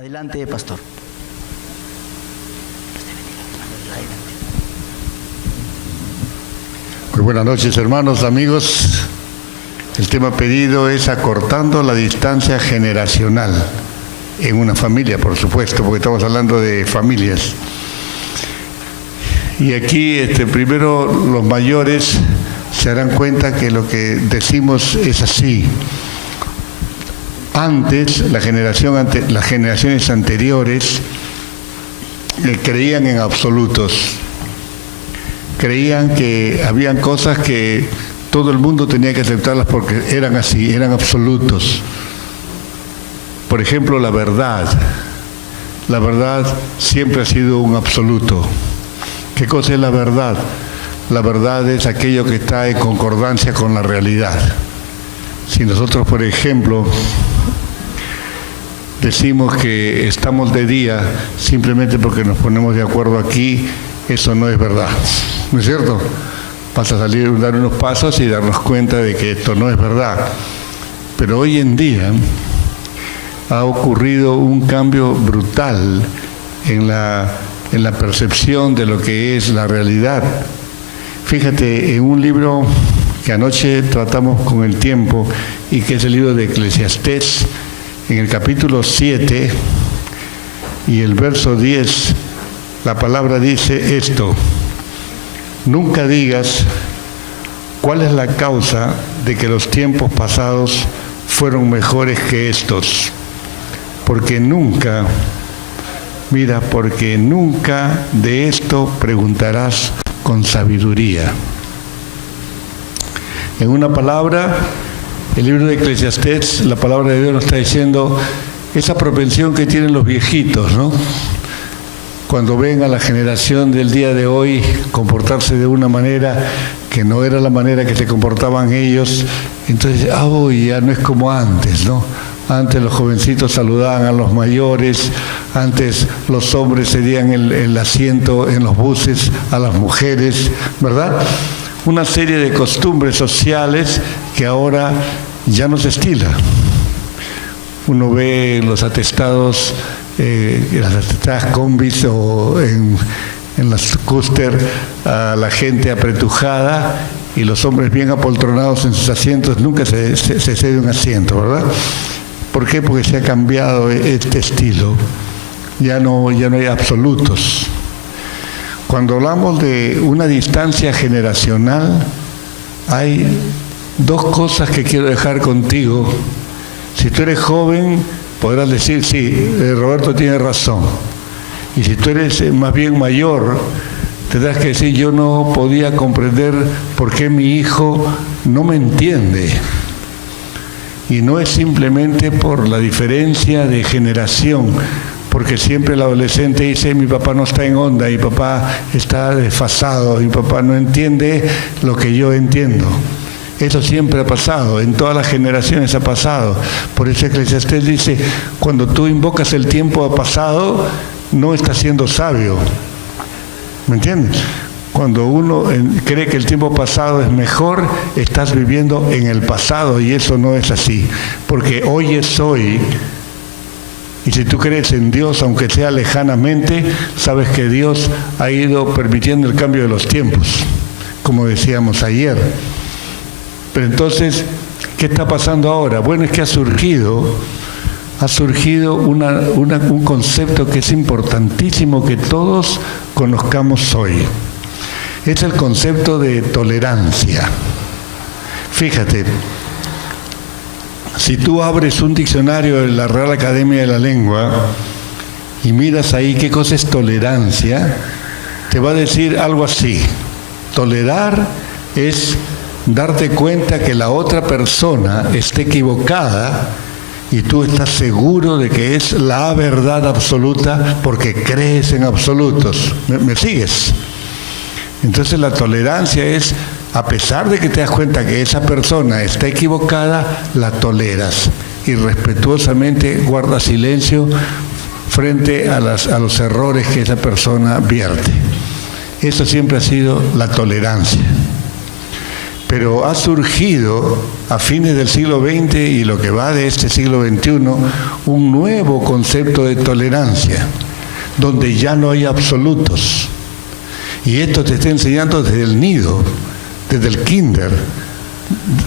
Adelante, pastor. Muy buenas noches, hermanos, amigos. El tema pedido es acortando la distancia generacional en una familia, por supuesto, porque estamos hablando de familias. Y aquí, primero, los mayores se darán cuenta que lo que decimos es así. Antes, las generaciones anteriores creían en absolutos. Creían que habían cosas que todo el mundo tenía que aceptarlas porque eran así, eran absolutos. Por ejemplo, la verdad. La verdad siempre ha sido un absoluto. ¿Qué cosa es la verdad? La verdad es aquello que está en concordancia con la realidad. Si nosotros, por ejemplo, decimos que estamos de día simplemente porque nos ponemos de acuerdo aquí, eso no es verdad. ¿No es cierto? Vas a salir, dar unos pasos y darnos cuenta de que esto no es verdad. Pero hoy en día ha ocurrido un cambio brutal en la percepción de lo que es la realidad. Fíjate, en un libro que anoche tratamos con el tiempo y que es el libro de Eclesiastés, en el capítulo 7 y el verso 10, la palabra dice esto: nunca digas cuál es la causa de que los tiempos pasados fueron mejores que estos, porque nunca de esto preguntarás con sabiduría. En una palabra, el libro de Eclesiastés, la palabra de Dios nos está diciendo esa propensión que tienen los viejitos, ¿no? Cuando ven a la generación del día de hoy comportarse de una manera que no era la manera que se comportaban ellos, entonces, ya no es como antes, ¿no? Antes los jovencitos saludaban a los mayores, antes los hombres cedían el asiento en los buses a las mujeres, ¿verdad? Una serie de costumbres sociales que ahora ya no se estila. Uno ve en los atestados, las atestadas combis o en las cúster a la gente apretujada y los hombres bien apoltronados en sus asientos. Nunca se cede un asiento, ¿verdad? ¿Por qué? Porque se ha cambiado este estilo. Ya no hay absolutos. Cuando hablamos de una distancia generacional, hay dos cosas que quiero dejar contigo. Si tú eres joven, podrás decir, sí, Roberto tiene razón. Y si tú eres más bien mayor, tendrás que decir, yo no podía comprender por qué mi hijo no me entiende. Y no es simplemente por la diferencia de generación, porque siempre el adolescente dice, mi papá no está en onda, mi papá está desfasado, mi papá no entiende lo que yo entiendo. Eso siempre ha pasado, en todas las generaciones ha pasado. Por eso Eclesiastés dice, cuando tú invocas el tiempo pasado, no estás siendo sabio. ¿Me entiendes? Cuando uno cree que el tiempo pasado es mejor, estás viviendo en el pasado y eso no es así. Porque hoy es hoy. Y si tú crees en Dios, aunque sea lejanamente, sabes que Dios ha ido permitiendo el cambio de los tiempos, como decíamos ayer. Pero entonces, ¿qué está pasando ahora? Bueno, es que ha surgido un concepto que es importantísimo que todos conozcamos hoy. Es el concepto de tolerancia. Fíjate, si tú abres un diccionario de la Real Academia de la Lengua y miras ahí qué cosa es tolerancia, te va a decir algo así: tolerar es darte cuenta que la otra persona esté equivocada y tú estás seguro de que es la verdad absoluta porque crees en absolutos. ¿Me sigues? Entonces la tolerancia es, a pesar de que te das cuenta que esa persona está equivocada, la toleras y respetuosamente guardas silencio frente a los errores que esa persona vierte. Eso siempre ha sido la tolerancia. Pero ha surgido a fines del siglo XX y lo que va de este siglo XXI un nuevo concepto de tolerancia, donde ya no hay absolutos. Y esto te está enseñando desde el nido, desde el kinder.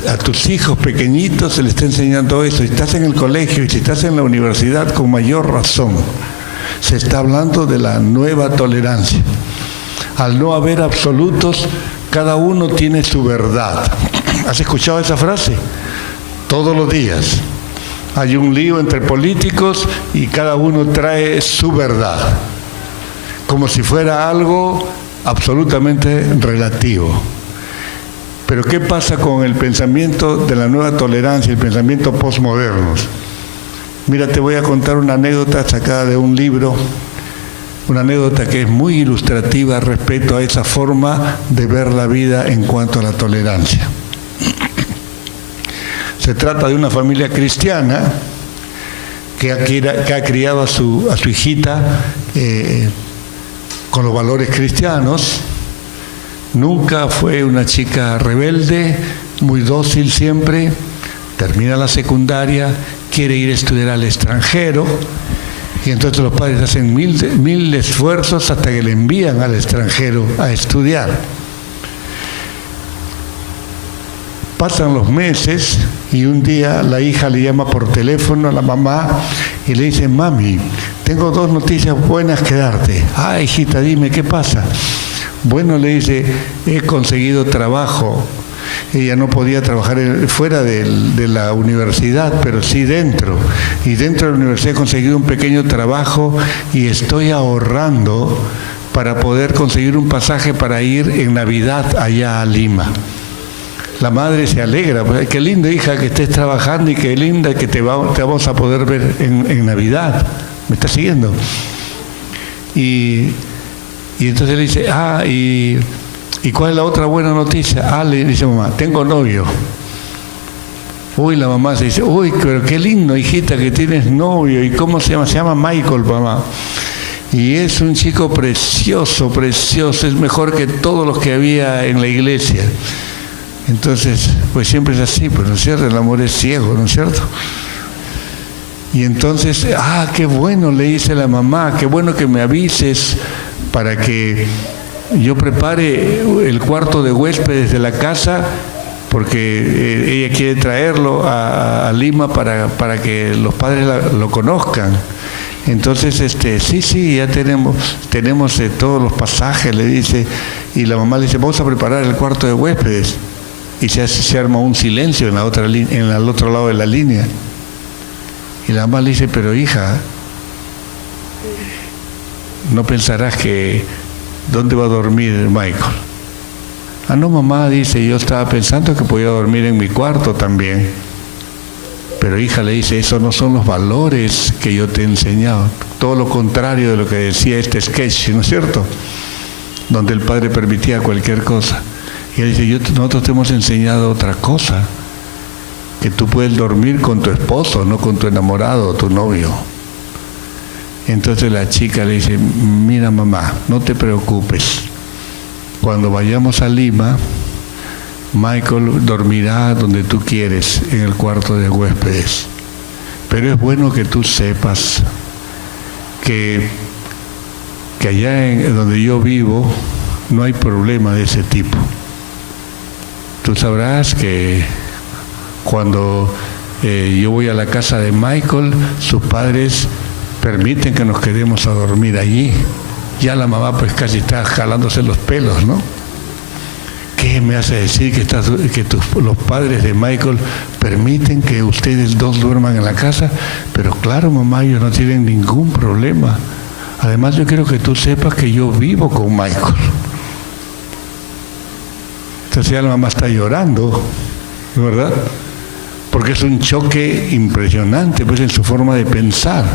A tus hijos pequeñitos se les está enseñando eso. Si estás en el colegio y si estás en la universidad, con mayor razón. Se está hablando de la nueva tolerancia. Al no haber absolutos, cada uno tiene su verdad. ¿Has escuchado esa frase? Todos los días. Hay un lío entre políticos y cada uno trae su verdad. Como si fuera algo absolutamente relativo. Pero ¿qué pasa con el pensamiento de la nueva tolerancia, el pensamiento postmoderno? Mira, te voy a contar una anécdota sacada de un libro, una anécdota que es muy ilustrativa respecto a esa forma de ver la vida en cuanto a la tolerancia. Se trata de una familia cristiana que ha criado a su hijita con los valores cristianos. Nunca fue una chica rebelde, muy dócil siempre. Termina la secundaria, quiere ir a estudiar al extranjero y entonces los padres hacen mil esfuerzos hasta que le envían al extranjero a estudiar. Pasan los meses y un día la hija le llama por teléfono a la mamá y le dice: mami, tengo 2 noticias buenas que darte. Ah, hijita, dime, ¿qué pasa? Bueno, le dice, he conseguido trabajo. Ella no podía trabajar fuera de la universidad, pero sí dentro. Y dentro de la universidad he conseguido un pequeño trabajo y estoy ahorrando para poder conseguir un pasaje para ir en Navidad allá a Lima. La madre se alegra, pues, qué linda hija que estés trabajando y qué linda que te vamos a poder ver en Navidad. ¿Me estás siguiendo? Y entonces le dice, ¿y cuál es la otra buena noticia? Le dice mamá, tengo novio. Uy, la mamá se dice, uy, pero qué lindo, hijita, que tienes novio. ¿Y cómo se llama? Se llama Michael, mamá. Y es un chico precioso, precioso, es mejor que todos los que había en la iglesia. Entonces, pues siempre es así, pues, ¿no es cierto? El amor es ciego, ¿no es cierto? Y entonces, qué bueno, le dice la mamá, qué bueno que me avises para que yo prepare el cuarto de huéspedes de la casa, porque ella quiere traerlo a Lima para que los padres lo conozcan. Entonces, sí, ya tenemos todos los pasajes, le dice, y la mamá le dice, vamos a preparar el cuarto de huéspedes. Y se arma un silencio en el otro lado de la línea. Y la mamá le dice, pero hija, no pensarás que ¿dónde va a dormir Michael? No, mamá, dice, yo estaba pensando que podía dormir en mi cuarto también. Pero hija, le dice, esos no son los valores que yo te he enseñado. Todo lo contrario de lo que decía este sketch, ¿no es cierto? Donde el padre permitía cualquier cosa. Y él dice, nosotros te hemos enseñado otra cosa, que tú puedes dormir con tu esposo, no con tu enamorado o tu novio. Entonces la chica le dice, mira mamá, no te preocupes, cuando vayamos a Lima, Michael dormirá donde tú quieres, en el cuarto de huéspedes. Pero es bueno que tú sepas que allá donde yo vivo no hay problema de ese tipo. Tú sabrás que cuando yo voy a la casa de Michael, sus padres permiten que nos quedemos a dormir allí. Ya la mamá pues casi está jalándose los pelos, ¿no? ¿Qué me hace decir que los padres de Michael permiten que ustedes dos duerman en la casa? Pero claro, mamá, ellos no tienen ningún problema. Además, yo quiero que tú sepas que yo vivo con Michael. Entonces ya la mamá está llorando, ¿verdad? Porque es un choque impresionante, pues, en su forma de pensar.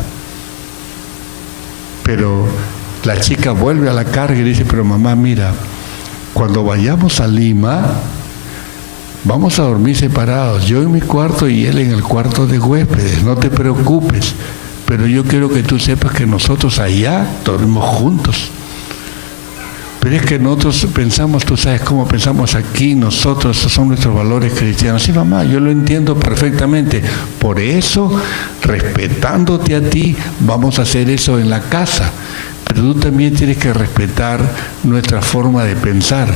Pero la chica vuelve a la carga y dice, pero mamá, mira, cuando vayamos a Lima, vamos a dormir separados, yo en mi cuarto y él en el cuarto de huéspedes, no te preocupes, pero yo quiero que tú sepas que nosotros allá dormimos juntos. Pero es que nosotros pensamos, tú sabes cómo pensamos aquí, nosotros, esos son nuestros valores cristianos. Sí, mamá, yo lo entiendo perfectamente. Por eso, respetándote a ti, vamos a hacer eso en la casa. Pero tú también tienes que respetar nuestra forma de pensar.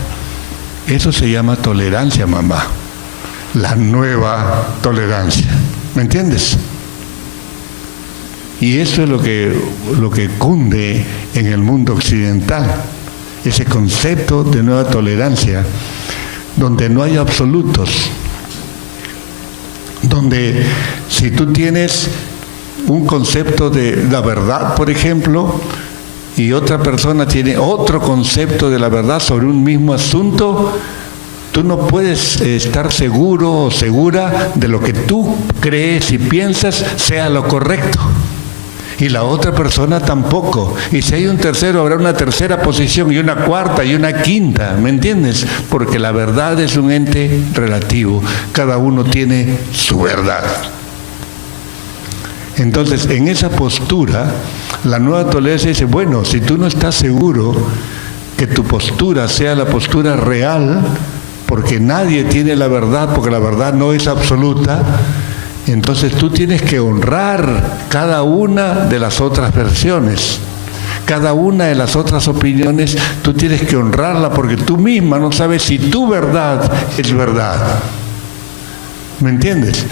Eso se llama tolerancia, mamá. La nueva tolerancia. ¿Me entiendes? Y eso es lo que cunde en el mundo occidental. Ese concepto de nueva tolerancia, donde no hay absolutos, donde si tú tienes un concepto de la verdad, por ejemplo, y otra persona tiene otro concepto de la verdad sobre un mismo asunto, tú no puedes estar seguro o segura de lo que tú crees y piensas sea lo correcto. Y la otra persona tampoco. Y si hay un tercero, habrá una tercera posición y una cuarta y una quinta, ¿me entiendes? Porque la verdad es un ente relativo. Cada uno tiene su verdad. Entonces, en esa postura, la nueva tolerancia dice, bueno, si tú no estás seguro que tu postura sea la postura real, porque nadie tiene la verdad, porque la verdad no es absoluta, entonces tú tienes que honrar cada una de las otras versiones, cada una de las otras opiniones, tú tienes que honrarla porque tú misma no sabes si tu verdad es verdad. ¿Me entiendes?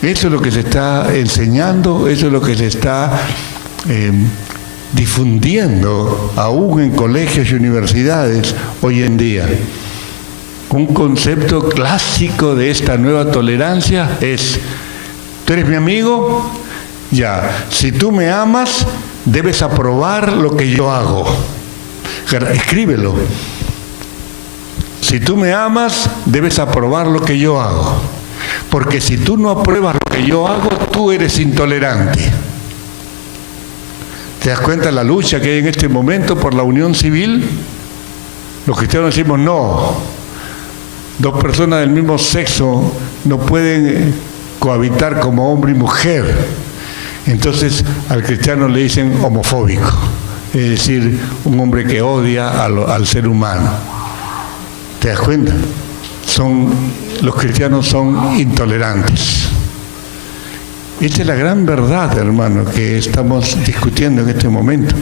Eso es lo que se está enseñando, eso es lo que se está difundiendo aún en colegios y universidades hoy en día. Un concepto clásico de esta nueva tolerancia es, ¿tú eres mi amigo? Ya, si tú me amas, debes aprobar lo que yo hago. Escríbelo. Si tú me amas, debes aprobar lo que yo hago. Porque si tú no apruebas lo que yo hago, tú eres intolerante. ¿Te das cuenta de la lucha que hay en este momento por la unión civil? Los cristianos decimos no. Dos personas del mismo sexo no pueden cohabitar como hombre y mujer. Entonces al cristiano le dicen homofóbico, es decir, un hombre que odia al ser humano. ¿Te das cuenta? Los cristianos son intolerantes. Esta es la gran verdad, hermano, que estamos discutiendo en este momento.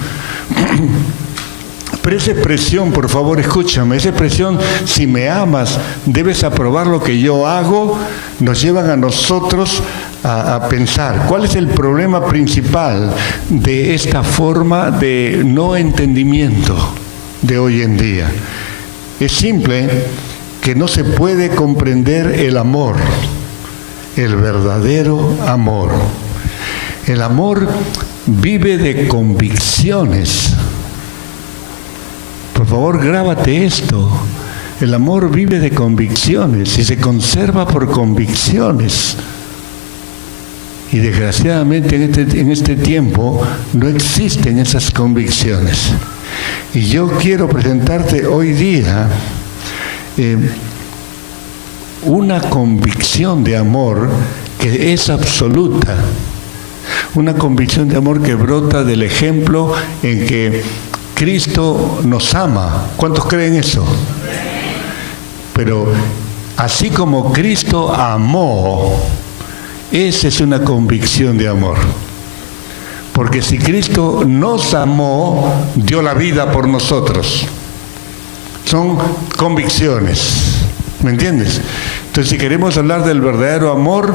Pero esa expresión, por favor, escúchame, esa expresión, si me amas, debes aprobar lo que yo hago, nos llevan a nosotros a pensar, ¿cuál es el problema principal de esta forma de no entendimiento de hoy en día? Es simple, que no se puede comprender el amor, el verdadero amor. El amor vive de convicciones. Por favor, grábate esto. El amor vive de convicciones y se conserva por convicciones. Y desgraciadamente en este tiempo no existen esas convicciones. Y yo quiero presentarte hoy día una convicción de amor que es absoluta. Una convicción de amor que brota del ejemplo en que Cristo nos ama. ¿Cuántos creen eso? Pero así como Cristo amó, esa es una convicción de amor. Porque si Cristo nos amó, dio la vida por nosotros. Son convicciones. ¿Me entiendes? Entonces, si queremos hablar del verdadero amor,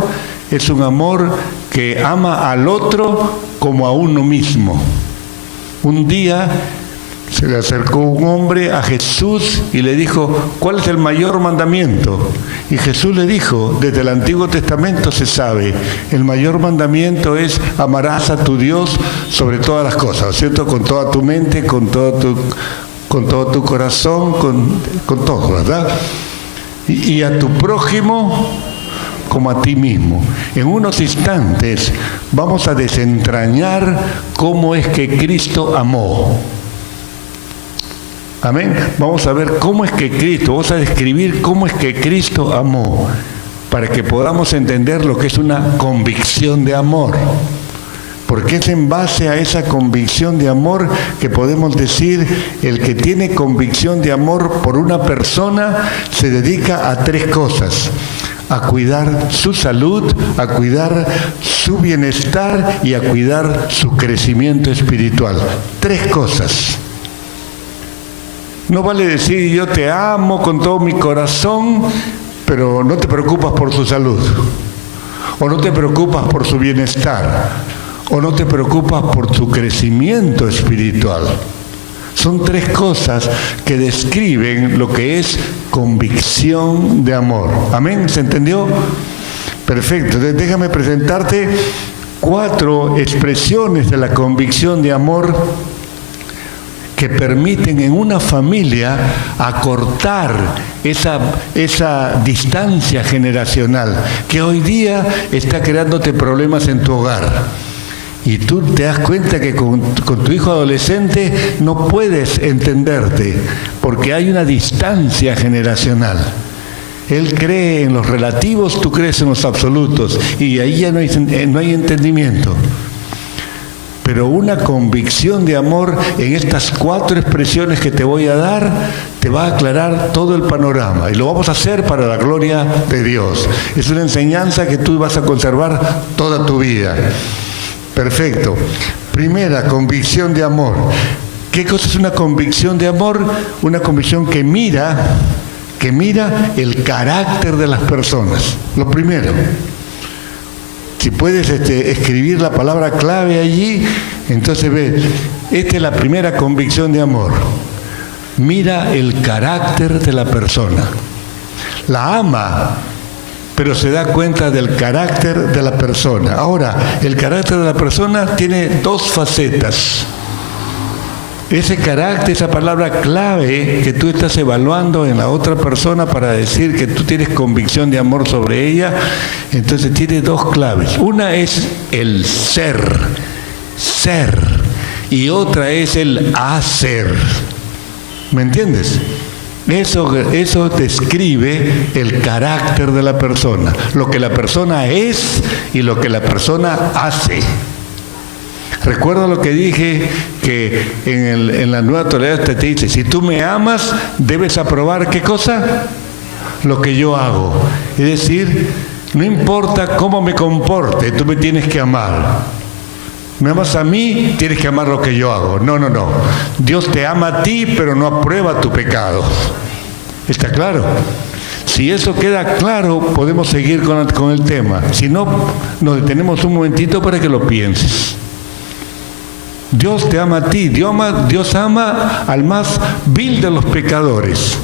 es un amor que ama al otro como a uno mismo. Un día se le acercó un hombre a Jesús y le dijo, ¿cuál es el mayor mandamiento? Y Jesús le dijo, desde el Antiguo Testamento se sabe, el mayor mandamiento es amarás a tu Dios sobre todas las cosas, ¿cierto? Con toda tu mente, con todo tu corazón, con todo, ¿verdad? Y a tu prójimo como a ti mismo. En unos instantes vamos a desentrañar cómo es que Cristo amó. Amén. Vamos a ver cómo es que Cristo, vamos a describir cómo es que Cristo amó, para que podamos entender lo que es una convicción de amor. porque es en base a esa convicción de amor que podemos decir, el que tiene convicción de amor por una persona se dedica a 3 cosas: a cuidar su salud, a cuidar su bienestar y a cuidar su crecimiento espiritual. 3 cosas. No vale decir yo te amo con todo mi corazón, pero no te preocupas por su salud, o no te preocupas por su bienestar, o no te preocupas por su crecimiento espiritual. Son 3 cosas que describen lo que es convicción de amor. ¿Amén? ¿Se entendió? Perfecto. Entonces déjame presentarte 4 expresiones de la convicción de amor que permiten en una familia acortar esa distancia generacional que hoy día está creándote problemas en tu hogar. Y tú te das cuenta que con tu hijo adolescente no puedes entenderte porque hay una distancia generacional. Él cree en los relativos, tú crees en los absolutos y ahí ya no hay entendimiento. Pero una convicción de amor en estas 4 expresiones que te voy a dar te va a aclarar todo el panorama y lo vamos a hacer para la gloria de Dios. Es una enseñanza que tú vas a conservar toda tu vida. Perfecto. Primera, convicción de amor. ¿Qué cosa es una convicción de amor? Una convicción que mira el carácter de las personas. Lo primero. Si puedes escribir la palabra clave allí, entonces ves, esta es la primera convicción de amor. Mira el carácter de la persona. La ama, pero se da cuenta del carácter de la persona. Ahora, el carácter de la persona tiene 2 facetas. Ese carácter, esa palabra clave que tú estás evaluando en la otra persona para decir que tú tienes convicción de amor sobre ella, entonces tiene 2 claves. Una es el ser, y otra es el hacer. ¿Me entiendes? Eso describe el carácter de la persona, lo que la persona es y lo que la persona hace. Recuerda lo que dije, que en la Nueva Tolerancia te dice, si tú me amas, debes aprobar ¿qué cosa? Lo que yo hago. Es decir, no importa cómo me comporte, tú me tienes que amar. ¿Me amas a mí? Tienes que amar lo que yo hago. No. Dios te ama a ti, pero no aprueba tu pecado. ¿Está claro? Si eso queda claro, podemos seguir con el tema. Si no, nos detenemos un momentito para que lo pienses. Dios te ama a ti, Dios ama al más vil de los pecadores.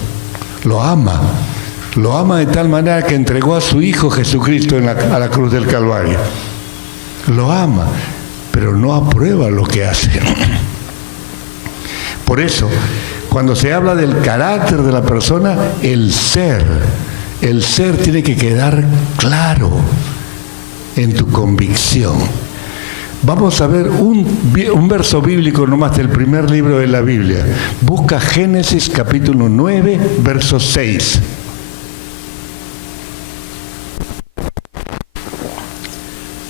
Lo ama de tal manera que entregó a su Hijo Jesucristo a la cruz del Calvario. Lo ama, pero no aprueba lo que hace. Por eso, cuando se habla del carácter de la persona, el ser tiene que quedar claro en tu convicción. Vamos a ver un verso bíblico nomás del primer libro de la Biblia. Busca Génesis capítulo 9, verso 6.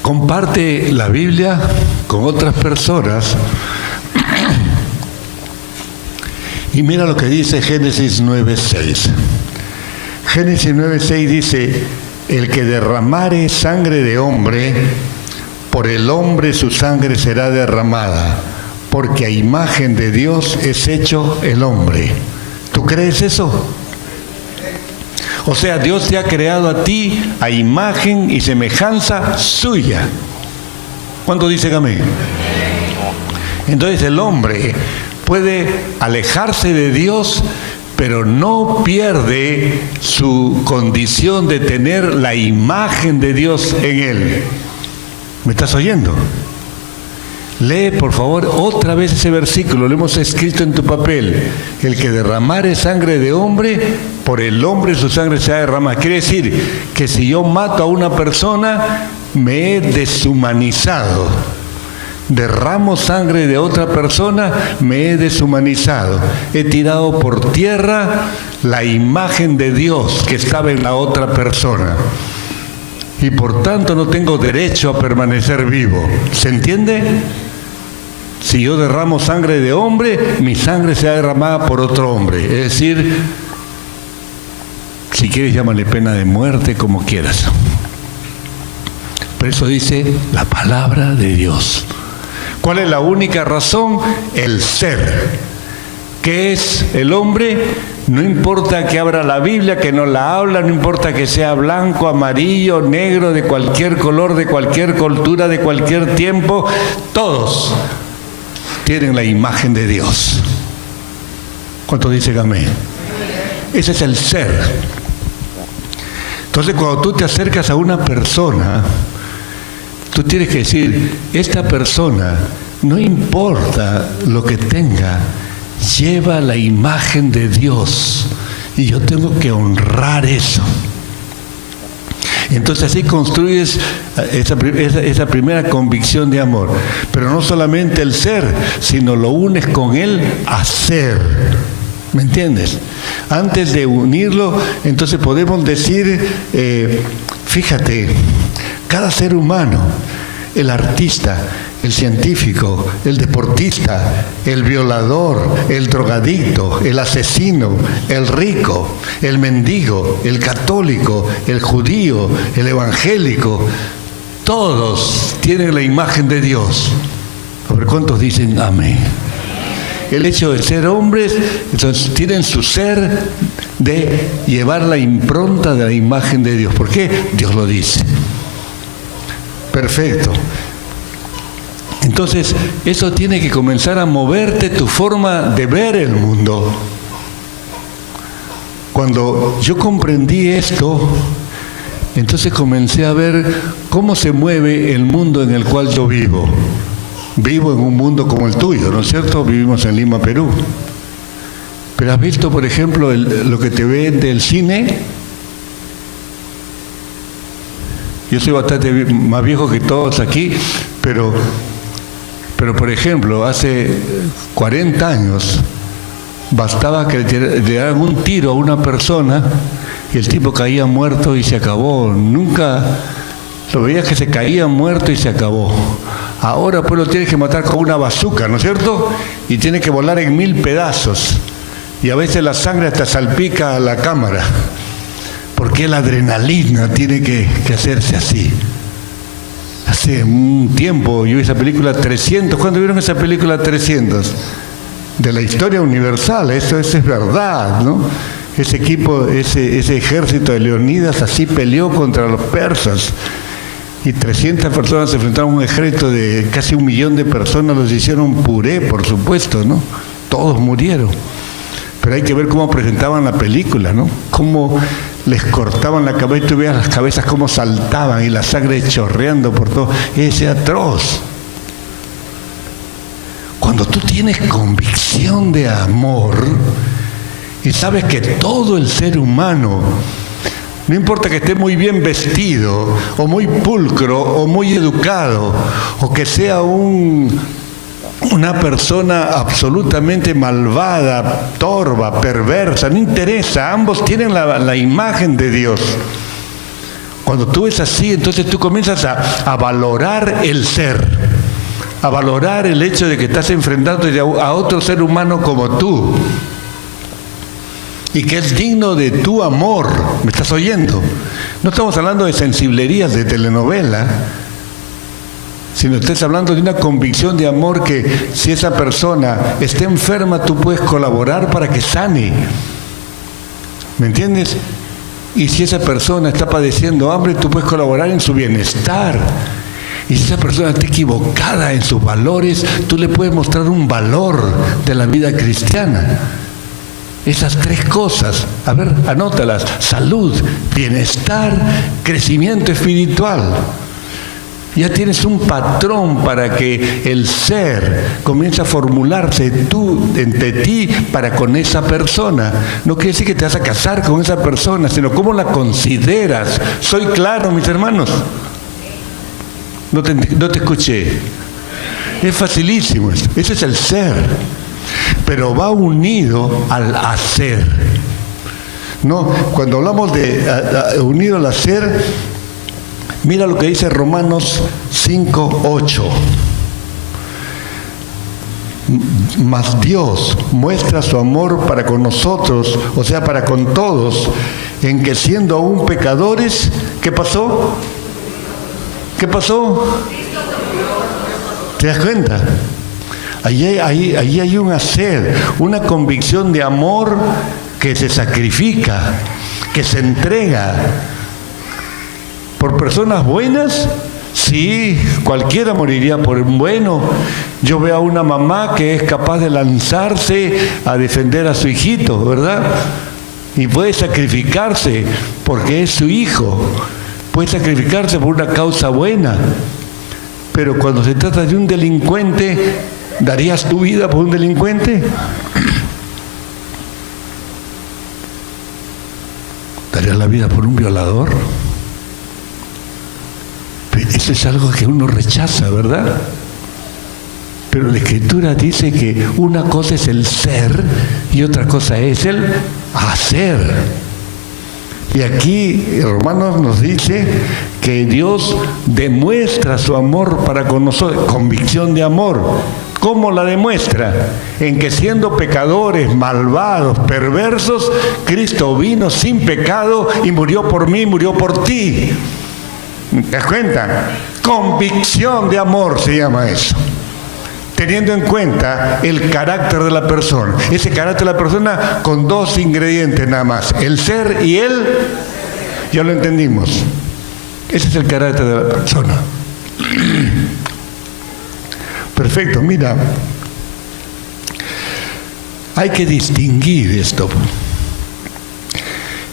Comparte la Biblia con otras personas y mira lo que dice Génesis 9, 6. Génesis 9, 6 dice, el que derramare sangre de hombre, por el hombre su sangre será derramada, porque a imagen de Dios es hecho el hombre. ¿Tú crees eso? O sea, Dios te ha creado a ti a imagen y semejanza suya. ¿Cuánto dicen amén? Entonces el hombre puede alejarse de Dios, pero no pierde su condición de tener la imagen de Dios en él. ¿Me estás oyendo? Lee, por favor, otra vez ese versículo. Lo hemos escrito en tu papel. El que derramare sangre de hombre, por el hombre su sangre se ha derramado. Quiere decir que si yo mato a una persona, me he deshumanizado. Derramo sangre de otra persona, me he deshumanizado. He tirado por tierra la imagen de Dios que estaba en la otra persona. y por tanto no tengo derecho a permanecer vivo. ¿Se entiende? Si yo derramo sangre de hombre, mi sangre será derramada por otro hombre. Es decir, si quieres llámale pena de muerte, como quieras. Pero eso dice la palabra de Dios. ¿Cuál es la única razón? El ser. ¿Qué es el hombre? No importa que abra la Biblia, que no la habla, no importa que sea blanco, amarillo, negro, de cualquier color, de cualquier cultura, de cualquier tiempo, todos tienen la imagen de Dios. ¿Cuántos dicen amén? Ese es el ser. Entonces, cuando tú te acercas a una persona, tú tienes que decir, esta persona, no importa lo que tenga, lleva la imagen de Dios y yo tengo que honrar eso. Entonces así construyes esa primera convicción de amor. Pero no solamente el ser, sino lo unes con el hacer. ¿Me entiendes? Antes de unirlo, entonces podemos decir, fíjate, cada ser humano, el artista, el científico, el deportista, el violador, el drogadicto, el asesino, el rico, el mendigo, el católico, el judío, el evangélico, todos tienen la imagen de Dios. A ver, ¿cuántos dicen amén? El hecho de ser hombres, entonces tienen su ser de llevar la impronta de la imagen de Dios. ¿Por qué? Dios lo dice. Perfecto. Entonces, eso tiene que comenzar a moverte tu forma de ver el mundo. Cuando yo comprendí esto, entonces comencé a ver cómo se mueve el mundo en el cual yo vivo. Vivo en un mundo como el tuyo, ¿no es cierto? Vivimos en Lima, Perú. Pero ¿has visto, por ejemplo, lo que te ven del cine? Yo soy bastante más viejo que todos aquí, pero por ejemplo, hace 40 años bastaba que le dieran un tiro a una persona y el tipo caía muerto y se acabó. Nunca lo veías que se caía muerto y se acabó. Ahora pues lo tienes que matar con una bazooka, ¿no es cierto? Y tiene que volar en 1000 pedazos. Y a veces la sangre hasta salpica a la cámara. Porque la adrenalina tiene que hacerse así. Hace un tiempo yo vi esa película 300. ¿Cuándo vieron esa película 300? De la historia universal, eso es verdad, ¿no? Ese equipo, ese ejército de Leonidas así peleó contra los persas. Y 300 personas se enfrentaron a un ejército de casi 1 millón de personas, los hicieron puré, por supuesto, ¿no? Todos murieron. Pero hay que ver cómo presentaban la película, ¿no? Cómo les cortaban la cabeza y tú veías las cabezas cómo saltaban y la sangre chorreando por todo. Es atroz. Cuando tú tienes convicción de amor y sabes que todo el ser humano, no importa que esté muy bien vestido, o muy pulcro, o muy educado, o que sea una persona absolutamente malvada, torva, perversa, no interesa, ambos tienen la imagen de Dios. Cuando tú ves así, entonces tú comienzas a valorar el ser, a valorar el hecho de que estás enfrentándote a otro ser humano como tú, y que es digno de tu amor. ¿Me estás oyendo? No estamos hablando de sensiblerías de telenovela, sino estás hablando de una convicción de amor que si esa persona está enferma, tú puedes colaborar para que sane. ¿Me entiendes? Y si esa persona está padeciendo hambre, tú puedes colaborar en su bienestar. Y si esa persona está equivocada en sus valores, tú le puedes mostrar un valor de la vida cristiana. Esas 3 cosas, a ver, anótalas: salud, bienestar, crecimiento espiritual. Ya tienes un patrón para que el ser comience a formularse entre ti para con esa persona. No quiere decir que te vas a casar con esa persona, sino cómo la consideras. ¿Soy claro, mis hermanos? No te escuché. Es facilísimo. Ese es el ser. Pero va unido al hacer. No, cuando hablamos de unido al hacer, Mira lo que dice Romanos 5:8. Mas Dios muestra su amor para con nosotros, o sea, para con todos, en que siendo aún pecadores, ¿qué pasó? ¿Qué pasó? ¿Te das cuenta? Allí hay un hacer, una convicción de amor que se sacrifica, que se entrega. ¿Por personas buenas? Sí, cualquiera moriría por un bueno. Yo veo a una mamá que es capaz de lanzarse a defender a su hijito, ¿verdad? Y puede sacrificarse porque es su hijo. Puede sacrificarse por una causa buena. Pero cuando se trata de un delincuente, ¿darías tu vida por un delincuente? ¿Darías la vida por un violador? Eso es algo que uno rechaza, ¿verdad? Pero la Escritura dice que una cosa es el ser y otra cosa es el hacer. Y aquí Romanos nos dice que Dios demuestra su amor para con nosotros, convicción de amor. ¿Cómo la demuestra? En que siendo pecadores, malvados, perversos, Cristo vino sin pecado y murió por mí, murió por ti. ¿Te das cuenta? Convicción de amor se llama eso. Teniendo en cuenta el carácter de la persona. Ese carácter de la persona con dos ingredientes nada más. El ser y el... Ya lo entendimos. Ese es el carácter de la persona. Perfecto, mira. Hay que distinguir esto.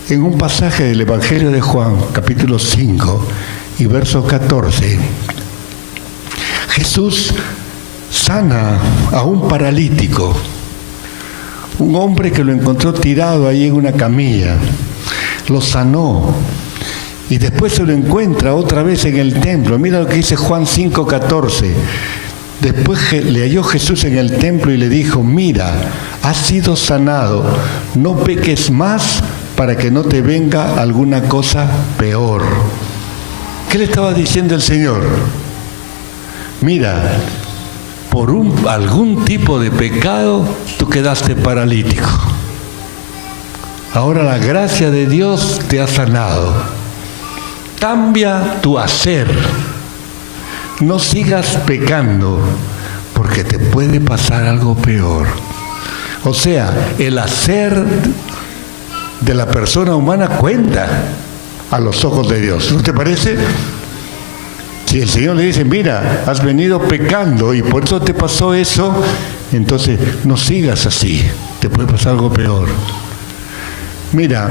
En un pasaje del Evangelio de Juan, capítulo 5 y verso 14, Jesús sana a un paralítico, un hombre que lo encontró tirado ahí en una camilla, lo sanó y después se lo encuentra otra vez en el templo. Mira lo que dice Juan 5:14. Después le halló Jesús en el templo y le dijo: mira, has sido sanado, no peques más para que no te venga alguna cosa peor. ¿Qué le estaba diciendo el Señor? Mira, por algún tipo de pecado, tú quedaste paralítico. Ahora la gracia de Dios te ha sanado. Cambia tu hacer. No sigas pecando, porque te puede pasar algo peor. O sea, el hacer de la persona humana cuenta a los ojos de Dios. ¿No te parece? Si el Señor le dice: mira, has venido pecando y por eso te pasó eso, entonces no sigas así, te puede pasar algo peor. Mira,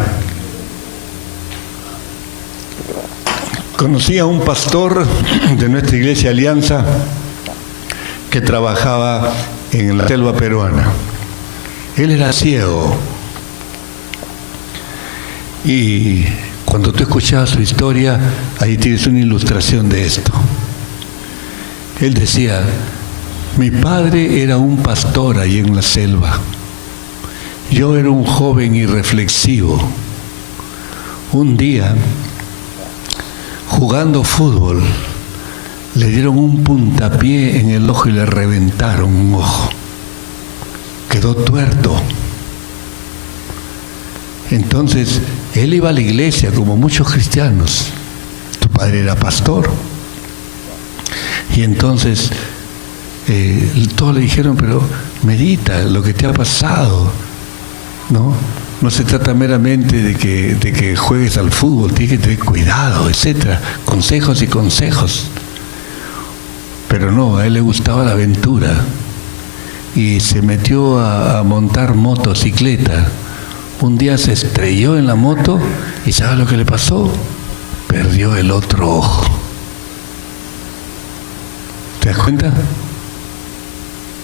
conocí a un pastor de nuestra iglesia Alianza que trabajaba en la selva peruana. Él era ciego y cuando tú escuchabas su historia, ahí tienes una ilustración de esto. Él decía: mi padre era un pastor ahí en la selva. Yo era un joven irreflexivo. Un día, jugando fútbol, le dieron un puntapié en el ojo y le reventaron un ojo. Quedó tuerto. Entonces, él iba a la iglesia como muchos cristianos. Tu padre era pastor. Y entonces, todos le dijeron: pero medita lo que te ha pasado, ¿no? No se trata meramente de que juegues al fútbol, tienes que tener cuidado, etcétera. Consejos y consejos. Pero no, a él le gustaba la aventura. Y se metió a montar motocicleta. Un día se estrelló en la moto y ¿sabes lo que le pasó? Perdió el otro ojo. ¿Te das cuenta?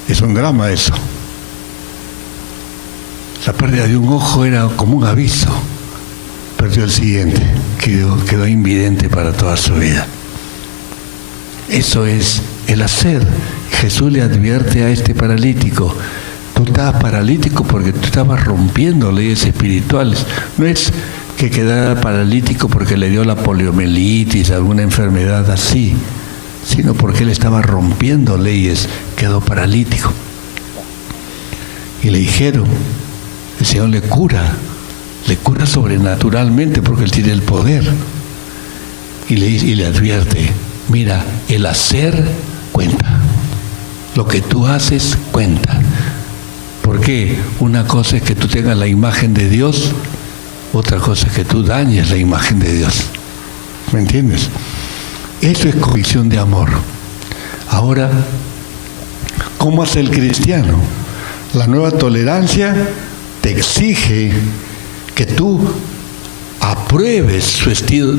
Es un drama eso. La pérdida de un ojo era como un aviso. Perdió el siguiente, quedó invidente para toda su vida. Eso es el hacer. Jesús le advierte a este paralítico: tú estabas paralítico porque tú estabas rompiendo leyes espirituales. No es que quedara paralítico porque le dio la poliomielitis, alguna enfermedad así, sino porque él estaba rompiendo leyes, quedó paralítico. Y le dijeron, el Señor le cura sobrenaturalmente porque Él tiene el poder. Y le advierte, mira, el hacer cuenta, lo que tú haces cuenta. Porque una cosa es que tú tengas la imagen de Dios, otra cosa es que tú dañes la imagen de Dios. ¿Me entiendes? Eso es convicción de amor. Ahora, ¿cómo hace el cristiano? La nueva tolerancia te exige que tú apruebes su estilo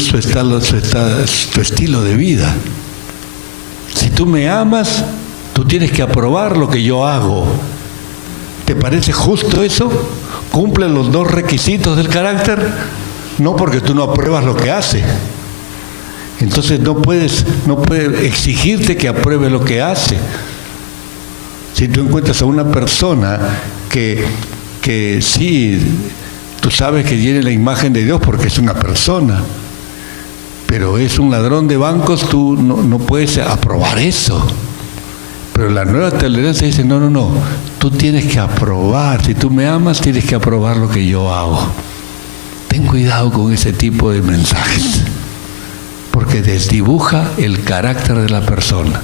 de vida. Si tú me amas, tú tienes que aprobar lo que yo hago. ¿Te parece justo eso? ¿Cumple los dos requisitos del carácter? No, porque tú no apruebas lo que hace. Entonces no puedes exigirte que apruebe lo que hace. Si tú encuentras a una persona que sí, tú sabes que tiene la imagen de Dios porque es una persona, pero es un ladrón de bancos, tú no puedes aprobar eso. Pero la nueva tolerancia dice, no, tú tienes que aprobar, si tú me amas, tienes que aprobar lo que yo hago. Ten cuidado con ese tipo de mensajes, porque desdibuja el carácter de la persona.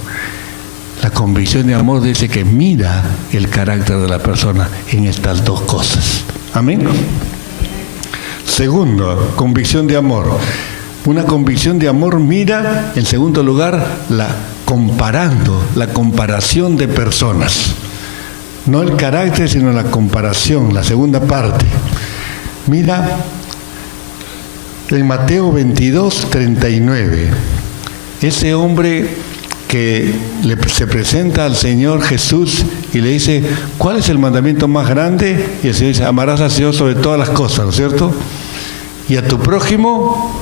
La convicción de amor dice que mira el carácter de la persona en estas dos cosas. Amén. Segundo, convicción de amor. Una convicción de amor mira, en segundo lugar, la comparación de personas. No el carácter, sino la comparación, la segunda parte. Mira, en Mateo 22, 39, ese hombre que se presenta al Señor Jesús y le dice, ¿cuál es el mandamiento más grande? Y el Señor dice, amarás al Señor sobre todas las cosas, ¿no es cierto? Y a tu prójimo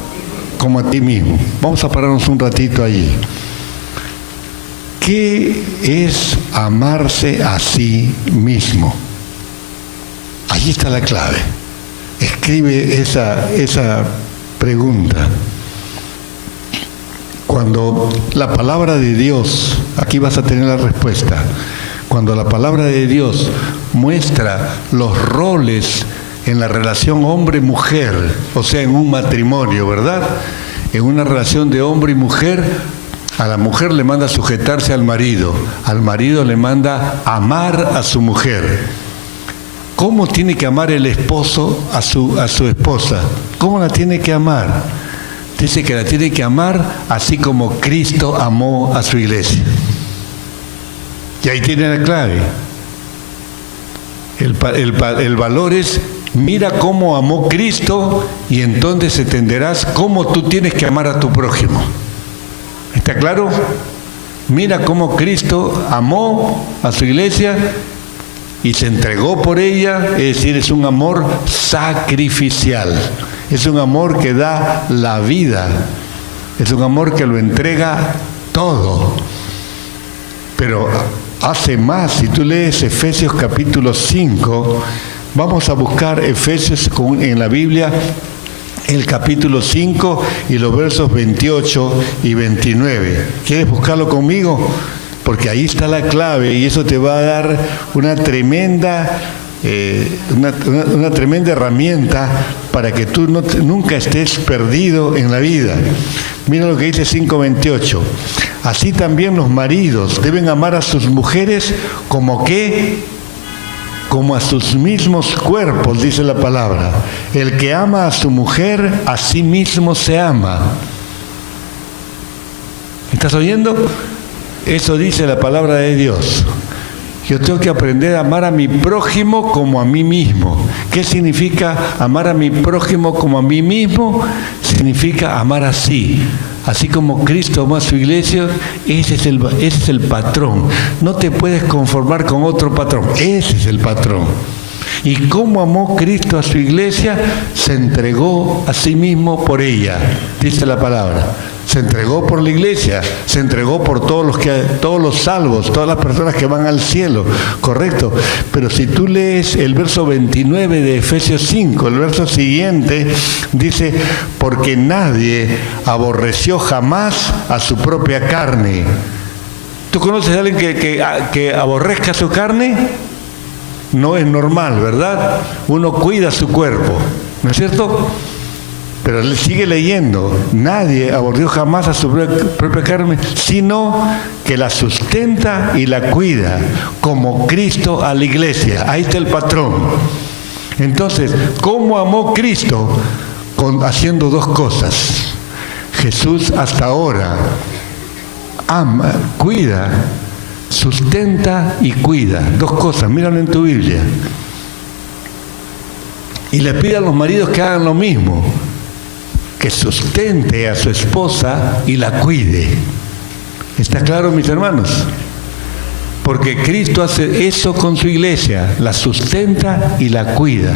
como a ti mismo. Vamos a pararnos un ratito allí. ¿Qué es amarse a sí mismo? Allí está la clave. Escribe esa pregunta. Cuando la palabra de Dios, aquí vas a tener la respuesta, cuando la palabra de Dios muestra los roles en la relación hombre-mujer, o sea, en un matrimonio, ¿verdad? En una relación de hombre y mujer, a la mujer le manda sujetarse al marido le manda amar a su mujer. ¿Cómo tiene que amar el esposo a su esposa? ¿Cómo la tiene que amar? Dice que la tiene que amar así como Cristo amó a su iglesia. Y ahí tiene la clave. El valor es, mira cómo amó Cristo y entonces entenderás cómo tú tienes que amar a tu prójimo. ¿Está claro? Mira cómo Cristo amó a su iglesia y se entregó por ella, es decir, es un amor sacrificial. Es un amor que da la vida. Es un amor que lo entrega todo. Pero hace más. Si tú lees Efesios capítulo 5, vamos a buscar Efesios en la Biblia, el capítulo 5 y los versos 28 y 29. ¿Quieres buscarlo conmigo? Porque ahí está la clave y eso te va a dar una tremenda herramienta para que tú nunca estés perdido en la vida. Mira lo que dice 5:28. Así también los maridos deben amar a sus mujeres como a sus mismos cuerpos, dice la palabra. El que ama a su mujer, a sí mismo se ama. ¿Estás oyendo? Eso dice la palabra de Dios. Yo tengo que aprender a amar a mi prójimo como a mí mismo. ¿Qué significa amar a mi prójimo como a mí mismo? Significa amar así. Así como Cristo amó a su iglesia, ese es el patrón. No te puedes conformar con otro patrón. Ese es el patrón. Y cómo amó Cristo a su iglesia, se entregó a sí mismo por ella. Dice la palabra. Se entregó por la iglesia, se entregó por todos los salvos, todas las personas que van al cielo, correcto. Pero si tú lees el verso 29 de Efesios 5, el verso siguiente, dice, porque nadie aborreció jamás a su propia carne. ¿Tú conoces a alguien que aborrezca su carne? No es normal, ¿verdad? Uno cuida su cuerpo, ¿no es cierto? Pero él sigue leyendo, nadie aborreció jamás a su propia carne, sino que la sustenta y la cuida, como Cristo a la iglesia. Ahí está el patrón. Entonces, ¿cómo amó Cristo? Haciendo dos cosas. Jesús hasta ahora ama, cuida, sustenta y cuida. Dos cosas, míralo en tu Biblia. Y le pide a los maridos que hagan lo mismo, que sustente a su esposa y la cuide. ¿Está claro, mis hermanos? Porque Cristo hace eso con su iglesia, la sustenta y la cuida.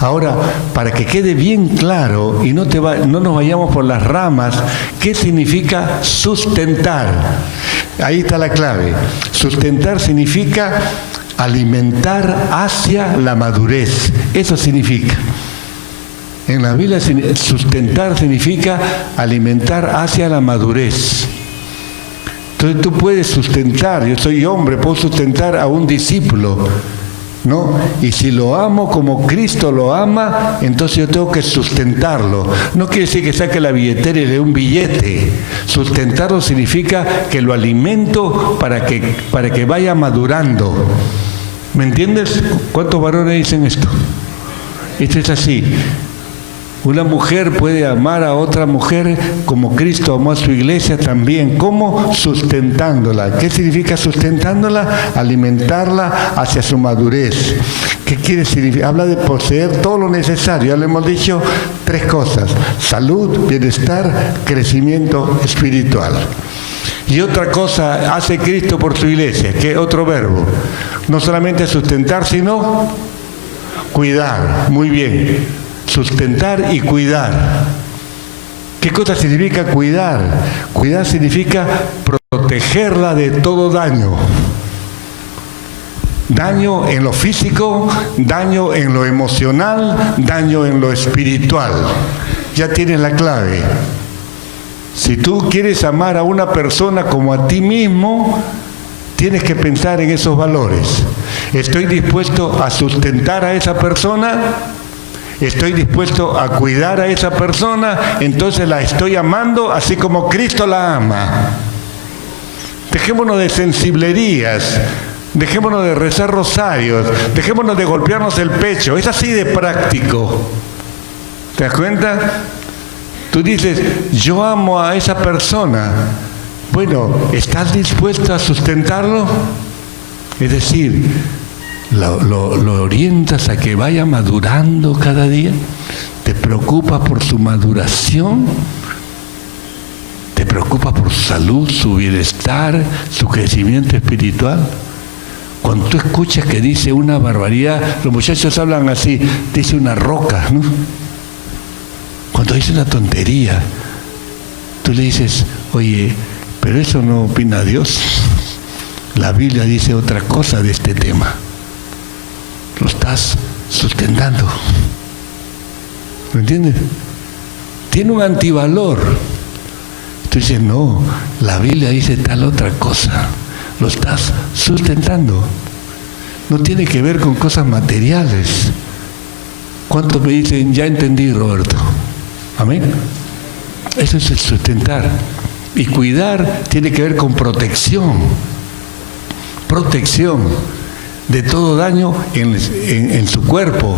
Ahora, para que quede bien claro y no nos vayamos por las ramas, ¿qué significa sustentar? Ahí está la clave. Sustentar significa alimentar hacia la madurez. Eso significa. En la Biblia, sustentar significa alimentar hacia la madurez. Entonces tú puedes sustentar, yo soy hombre, puedo sustentar a un discípulo, ¿no? Y si lo amo como Cristo lo ama, entonces yo tengo que sustentarlo. No quiere decir que saque la billetera y le dé un billete. Sustentarlo significa que lo alimento para que vaya madurando. ¿Me entiendes? ¿Cuántos varones dicen esto? Esto es así. Una mujer puede amar a otra mujer como Cristo amó a su iglesia también. ¿Cómo? Sustentándola. ¿Qué significa sustentándola? Alimentarla hacia su madurez. ¿Qué quiere decir? Habla de poseer todo lo necesario. Ya le hemos dicho tres cosas: salud, bienestar, crecimiento espiritual. Y otra cosa hace Cristo por su iglesia, que es otro verbo. No solamente sustentar, sino cuidar. Muy bien. Sustentar y cuidar. ¿Qué cosa significa cuidar? Cuidar significa protegerla de todo daño. Daño en lo físico, daño en lo emocional, daño en lo espiritual. Ya tienes la clave. Si tú quieres amar a una persona como a ti mismo, tienes que pensar en esos valores. ¿Estoy dispuesto a sustentar a esa persona? ¿Estoy dispuesto a cuidar a esa persona? Entonces la estoy amando así como Cristo la ama. Dejémonos de sensiblerías, dejémonos de rezar rosarios, dejémonos de golpearnos el pecho. Es así de práctico. ¿Te das cuenta? Tú dices, yo amo a esa persona. Bueno, ¿estás dispuesto a sustentarlo? Es decir, ¿Lo orientas a que vaya madurando cada día? ¿Te preocupa por su maduración? ¿Te preocupa por su salud, su bienestar, su crecimiento espiritual? Cuando tú escuchas que dice una barbaridad, los muchachos hablan así, dice una roca, ¿no? Cuando dice una tontería, tú le dices, oye, pero eso no opina Dios. La Biblia dice otra cosa de este tema. Lo estás sustentando. ¿Me entiendes? Tiene un antivalor. Tú dices, no, la Biblia dice tal otra cosa. Lo estás sustentando. No tiene que ver con cosas materiales. ¿Cuántos me dicen, ya entendí, Roberto? Amén. Eso es el sustentar. Y cuidar tiene que ver con protección. Protección de todo daño en su cuerpo,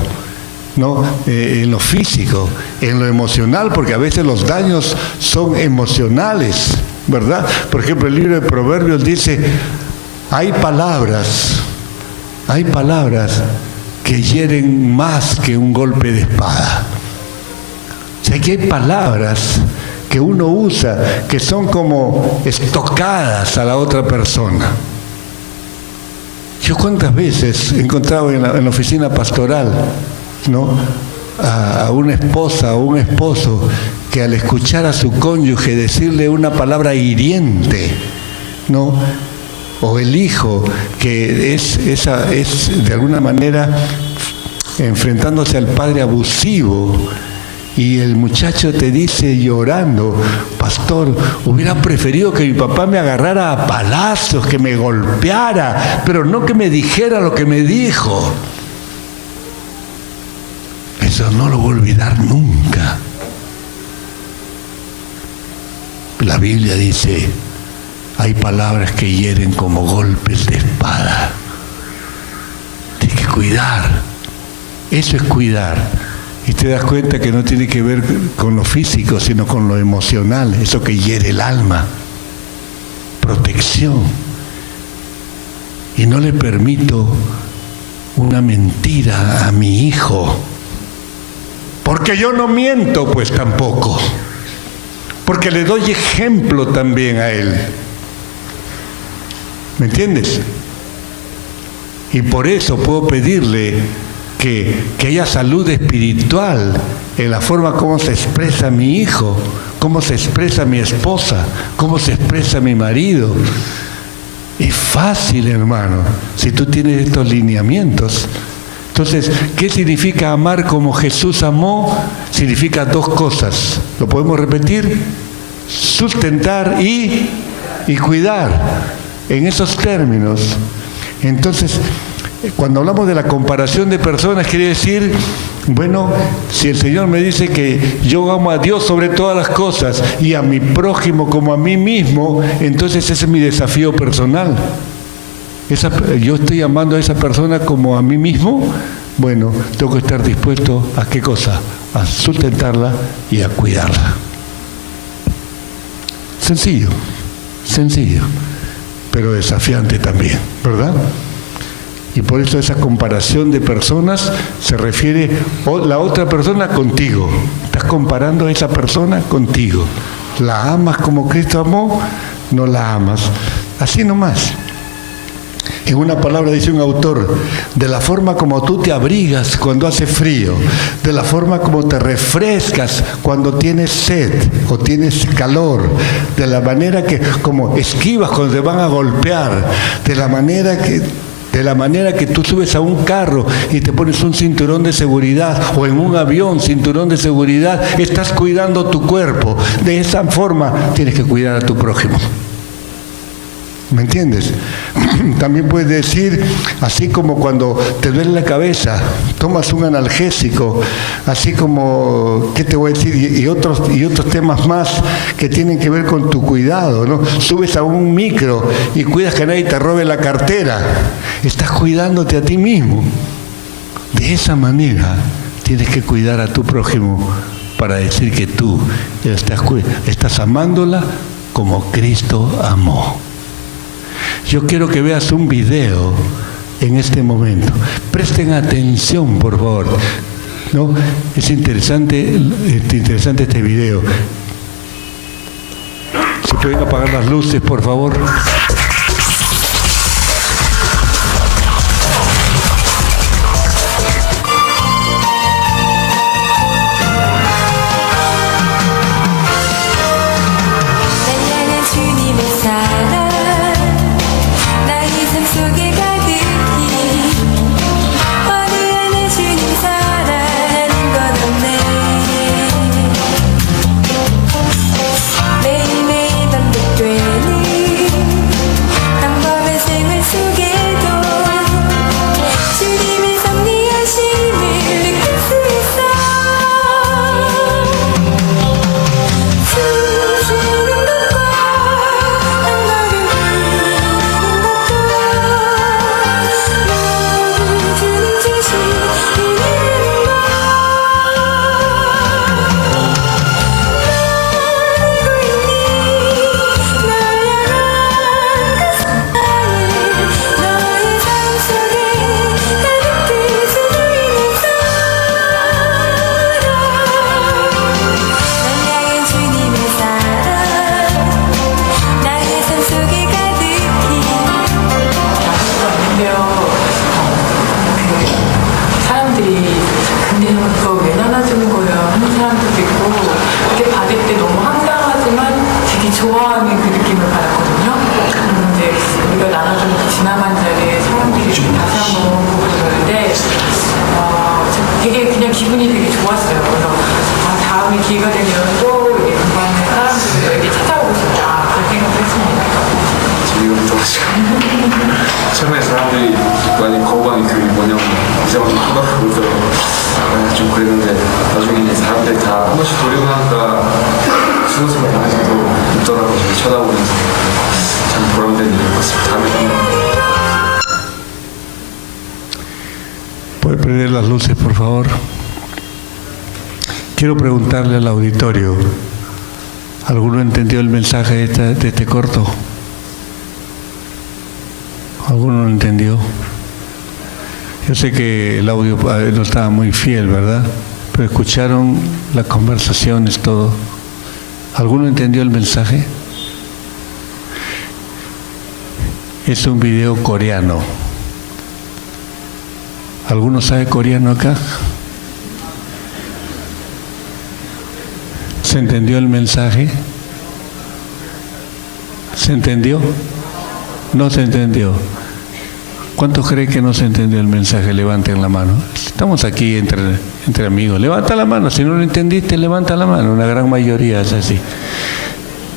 ¿no? En lo físico, en lo emocional, porque a veces los daños son emocionales, ¿verdad? Por ejemplo, el libro de Proverbios dice, hay palabras que hieren más que un golpe de espada. O sea, que hay palabras que uno usa que son como estocadas a la otra persona. Yo cuántas veces he encontrado en la oficina pastoral, ¿no?, a una esposa o un esposo que al escuchar a su cónyuge decirle una palabra hiriente, ¿no? O el hijo que es de alguna manera enfrentándose al padre abusivo, y el muchacho te dice llorando: pastor, hubiera preferido que mi papá me agarrara a palazos, que me golpeara, pero no que me dijera lo que me dijo. Eso no lo voy a olvidar nunca. La Biblia dice: hay palabras que hieren como golpes de espada. Tienes que cuidar. Eso es cuidar. Y te das cuenta que no tiene que ver con lo físico, sino con lo emocional, eso que hiere el alma. Protección. Y no le permito una mentira a mi hijo. Porque yo no miento, pues tampoco. Porque le doy ejemplo también a él. ¿Me entiendes? Y por eso puedo pedirle que haya salud espiritual en la forma como se expresa mi hijo, cómo se expresa mi esposa, cómo se expresa mi marido. Es fácil, hermano, si tú tienes estos lineamientos. Entonces, ¿qué significa amar como Jesús amó? Significa dos cosas. ¿Lo podemos repetir? Sustentar y cuidar. En esos términos. Entonces, cuando hablamos de la comparación de personas, quiere decir, bueno, si el Señor me dice que yo amo a Dios sobre todas las cosas y a mi prójimo como a mí mismo, entonces ese es mi desafío personal. Yo estoy amando a esa persona como a mí mismo. Bueno, tengo que estar dispuesto a ¿qué cosa? A sustentarla y a cuidarla. Sencillo, pero desafiante también, ¿verdad? Y por eso esa comparación de personas se refiere la otra persona contigo. Estás comparando a esa persona contigo. ¿La amas como Cristo amó? No la amas. Así nomás. En una palabra dice un autor: de la forma como tú te abrigas cuando hace frío, de la forma como te refrescas cuando tienes sed o tienes calor, de la manera que como esquivas cuando te van a golpear, de la manera que tú subes a un carro y te pones un cinturón de seguridad, o en un avión cinturón de seguridad, estás cuidando tu cuerpo. De esa forma tienes que cuidar a tu prójimo. ¿Me entiendes? También puedes decir, así como cuando te duele la cabeza, tomas un analgésico, así como, ¿qué te voy a decir? Y otros temas más que tienen que ver con tu cuidado, ¿no? Subes a un micro y cuidas que nadie te robe la cartera. Estás cuidándote a ti mismo. De esa manera tienes que cuidar a tu prójimo para decir que tú estás amándola como Cristo amó. Yo quiero que veas un video en este momento. Presten atención, por favor. ¿No? Es interesante este video. Si pueden apagar las luces, por favor. 매일매일 반복되는 이제만 쳐다보고 있더라고요. 좀 그랬는데 나중에 이제 사람들이 다 한 번씩 돌리고 나니까 스무스하게 아직도 있더라고요. 저를 쳐다보면서 참 보람된 일인 것 같습니다. 다음에 ¿Puede prender las luces, por favor? Quiero preguntarle al auditorio, ¿alguno entendió el mensaje de este corto? ¿Alguno no entendió? Yo sé que el audio no estaba muy fiel, ¿verdad? Pero escucharon las conversaciones, todo. ¿Alguno entendió el mensaje? Es un video coreano. ¿Alguno sabe coreano acá? ¿Se entendió el mensaje? ¿Se entendió? No se entendió. ¿Cuántos creen que no se entendió el mensaje? Levanten la mano. Estamos aquí entre amigos. Levanta la mano. Si no lo entendiste, levanta la mano. Una gran mayoría es así.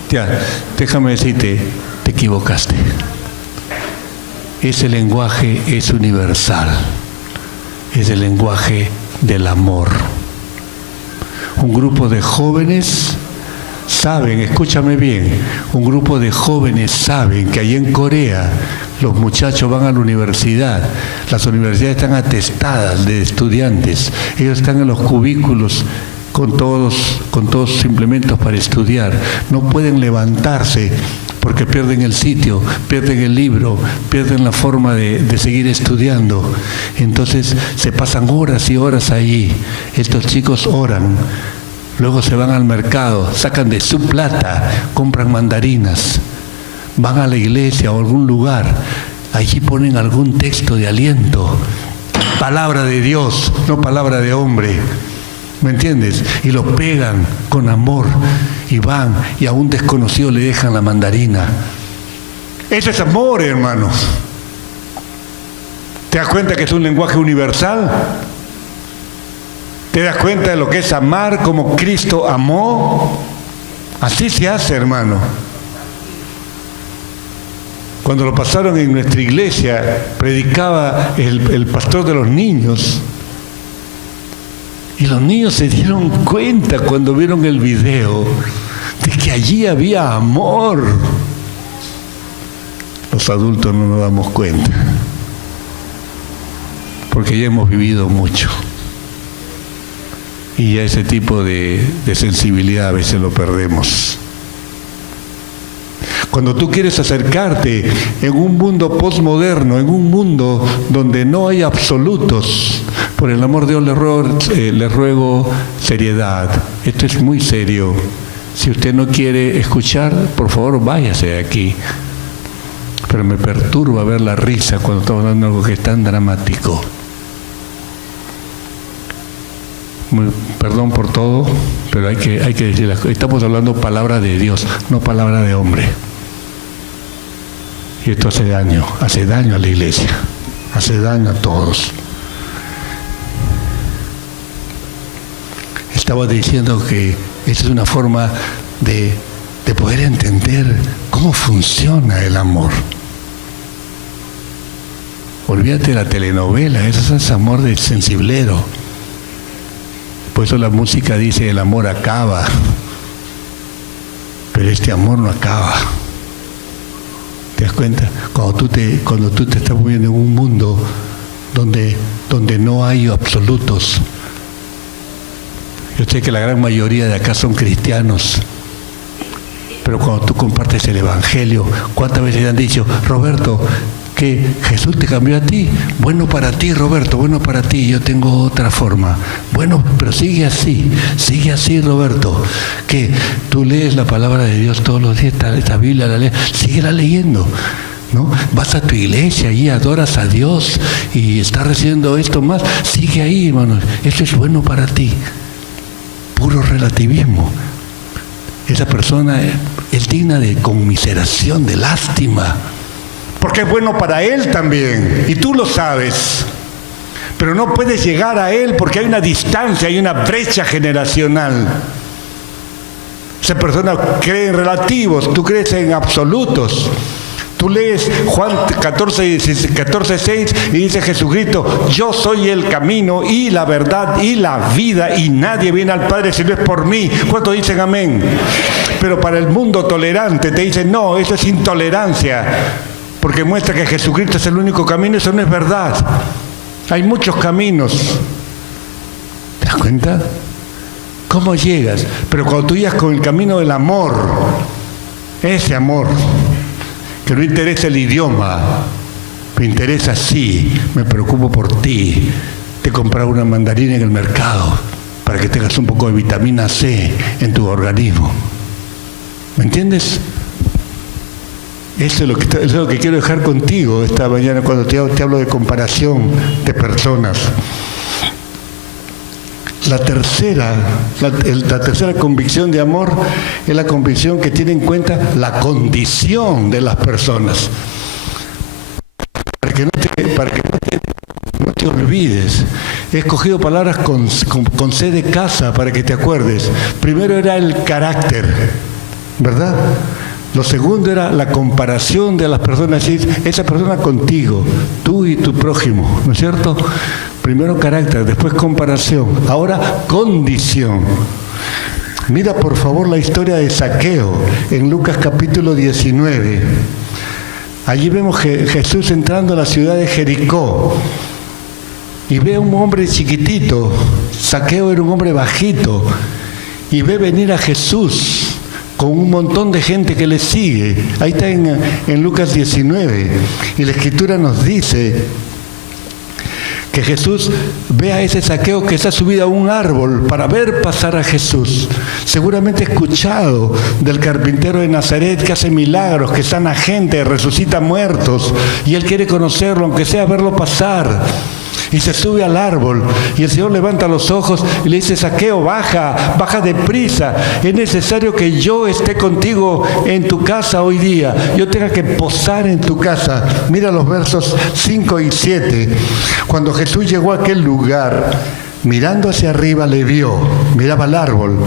Ya, déjame decirte, te equivocaste. Ese lenguaje es universal. Es el lenguaje del amor. Un grupo de jóvenes saben, escúchame bien, un grupo de jóvenes saben que allí en Corea los muchachos van a la universidad, las universidades están atestadas de estudiantes, ellos están en los cubículos con todos sus implementos para estudiar, no pueden levantarse porque pierden el sitio, pierden el libro, pierden la forma de seguir estudiando. Entonces se pasan horas y horas allí. Estos chicos oran, luego se van al mercado, sacan de su plata, compran mandarinas, van a la iglesia o a algún lugar, allí ponen algún texto de aliento, palabra de Dios, no palabra de hombre. ¿Me entiendes? Y lo pegan con amor y van y a un desconocido le dejan la mandarina. Eso es amor, hermanos. ¿Te das cuenta que es un lenguaje universal? ¿Te das cuenta de lo que es amar como Cristo amó? Así se hace, hermano. Cuando lo pasaron en nuestra iglesia, predicaba el pastor de los niños. Y los niños se dieron cuenta cuando vieron el video de que allí había amor. Los adultos no nos damos cuenta, porque ya hemos vivido mucho. Y ya ese tipo de sensibilidad a veces lo perdemos. Cuando tú quieres acercarte en un mundo postmoderno, en un mundo donde no hay absolutos, por el amor de Dios le ruego seriedad. Esto es muy serio. Si usted no quiere escuchar, por favor váyase de aquí. Pero me perturba ver la risa cuando estamos hablando de algo que es tan dramático. Perdón por todo, pero hay que decir las cosas. Estamos hablando palabra de Dios, no palabra de hombre. Y esto hace daño a la iglesia, hace daño a todos. Estaba diciendo que esa es una forma de poder entender cómo funciona el amor. Olvídate de la telenovela, eso es amor de sensiblero. Por eso la música dice el amor acaba, pero este amor no acaba. ¿Te das cuenta? Cuando tú te estás moviendo en un mundo donde no hay absolutos. Yo sé que la gran mayoría de acá son cristianos, pero cuando tú compartes el Evangelio, ¿cuántas veces te han dicho, Roberto, que Jesús te cambió a ti? Bueno para ti, Roberto, bueno para ti, yo tengo otra forma. Bueno, pero sigue así, Roberto, que tú lees la palabra de Dios todos los días, esta Biblia la lees, síguela leyendo, ¿no? Vas a tu iglesia y adoras a Dios y estás recibiendo esto más, sigue ahí, hermanos, eso es bueno para ti. Puro relativismo. Esa persona es digna de conmiseración, de lástima, porque es bueno para él también, y tú lo sabes, pero no puedes llegar a él porque hay una distancia, hay una brecha generacional. Esa persona cree en relativos, tú crees en absolutos. Tú lees Juan 14:6 y dice Jesucristo, yo soy el camino y la verdad y la vida y nadie viene al Padre si no es por mí. ¿Cuántos dicen amén? Pero para el mundo tolerante te dicen, no, eso es intolerancia, porque muestra que Jesucristo es el único camino. Eso no es verdad. Hay muchos caminos. ¿Te das cuenta? ¿Cómo llegas? Pero cuando tú llegas con el camino del amor, ese amor, que no interesa el idioma, me interesa sí, me preocupo por ti, te comprar una mandarina en el mercado para que tengas un poco de vitamina C en tu organismo. ¿Me entiendes? Eso es lo que quiero dejar contigo esta mañana cuando te hablo de comparación de personas. La tercera convicción de amor es la convicción que tiene en cuenta la condición de las personas. Para que no te olvides. He escogido palabras con C de casa para que te acuerdes. Primero era el carácter, ¿verdad? Lo segundo era la comparación de las personas, es decir, esa persona contigo, tú y tu prójimo, ¿no es cierto? Primero carácter, después comparación, ahora condición. Mira por favor la historia de Zaqueo en Lucas capítulo 19. Allí vemos Jesús entrando a la ciudad de Jericó y ve a un hombre chiquitito. Zaqueo era un hombre bajito y ve venir a Jesús con un montón de gente que le sigue. Ahí está en Lucas 19. Y la Escritura nos dice que Jesús ve a ese Zaqueo que está subido a un árbol para ver pasar a Jesús. Seguramente escuchado del carpintero de Nazaret que hace milagros, que sana gente, resucita muertos. Y él quiere conocerlo, aunque sea verlo pasar. Y se sube al árbol y el Señor levanta los ojos y le dice, Zaqueo, baja deprisa. Es necesario que yo esté contigo en tu casa hoy día. Yo tenga que posar en tu casa. Mira los versos 5 y 7. Cuando Jesús llegó a aquel lugar, mirando hacia arriba le vio, miraba al árbol.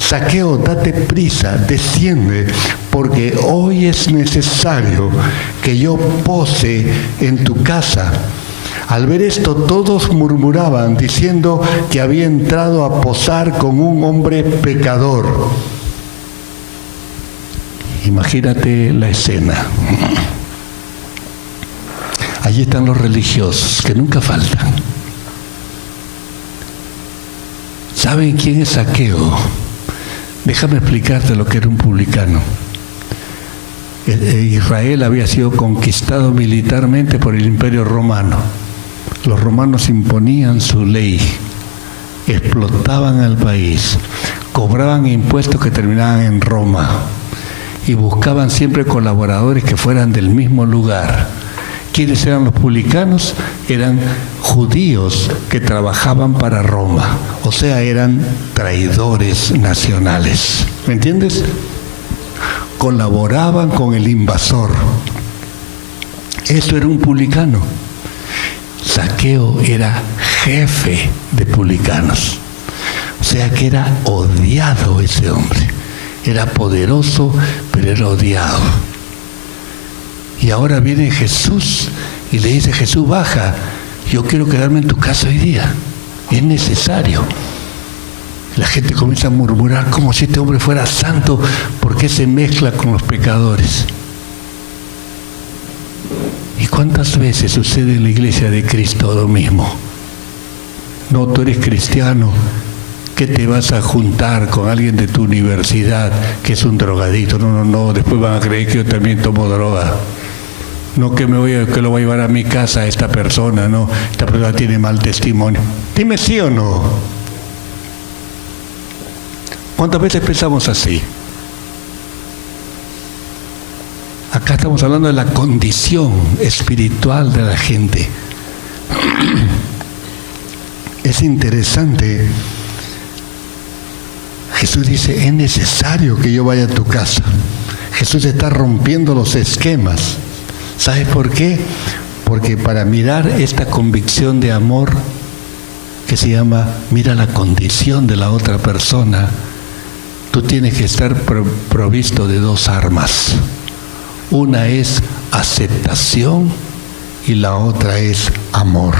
Zaqueo, date prisa, desciende, porque hoy es necesario que yo pose en tu casa. Al ver esto, todos murmuraban, diciendo que había entrado a posar con un hombre pecador. Imagínate la escena. Allí están los religiosos, que nunca faltan. ¿Saben quién es Zaqueo? Déjame explicarte lo que era un publicano. Israel había sido conquistado militarmente por el Imperio Romano. Los romanos imponían su ley, explotaban al país, cobraban impuestos que terminaban en Roma y buscaban siempre colaboradores que fueran del mismo lugar. ¿Quiénes eran los publicanos? Eran judíos que trabajaban para Roma, o sea, eran traidores nacionales. ¿Me entiendes? Colaboraban con el invasor. Eso era un publicano. Zaqueo era jefe de publicanos. O sea que era odiado ese hombre. Era poderoso, pero era odiado. Y ahora viene Jesús y le dice, Jesús, baja, yo quiero quedarme en tu casa hoy día. Es necesario. La gente comienza a murmurar como si este hombre fuera santo, ¿por qué se mezcla con los pecadores? ¿Y cuántas veces sucede en la iglesia de Cristo lo mismo? No, tú eres cristiano, ¿qué te vas a juntar con alguien de tu universidad que es un drogadicto? No, después van a creer que yo también tomo droga. No, que lo voy a llevar a mi casa a esta persona, no, esta persona tiene mal testimonio. Dime sí o no. ¿Cuántas veces pensamos así? Acá estamos hablando de la condición espiritual de la gente. Es interesante. Jesús dice, es necesario que yo vaya a tu casa. Jesús está rompiendo los esquemas. ¿Sabes por qué? Porque para mirar esta convicción de amor, que se llama, mira la condición de la otra persona, tú tienes que estar provisto de dos armas. Una es aceptación y la otra es amor.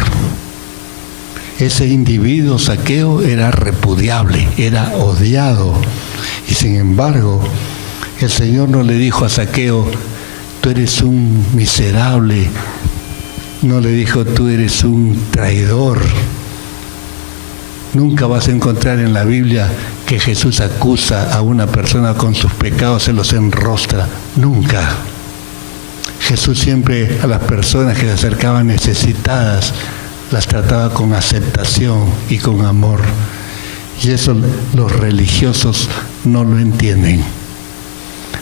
Ese individuo Zaqueo era repudiable, era odiado. Y sin embargo, el Señor no le dijo a Zaqueo, tú eres un miserable. No le dijo, tú eres un traidor. Nunca vas a encontrar en la Biblia que Jesús acusa a una persona con sus pecados, se los enrostra. Nunca. Jesús siempre a las personas que se acercaban necesitadas las trataba con aceptación y con amor. Y eso los religiosos no lo entienden.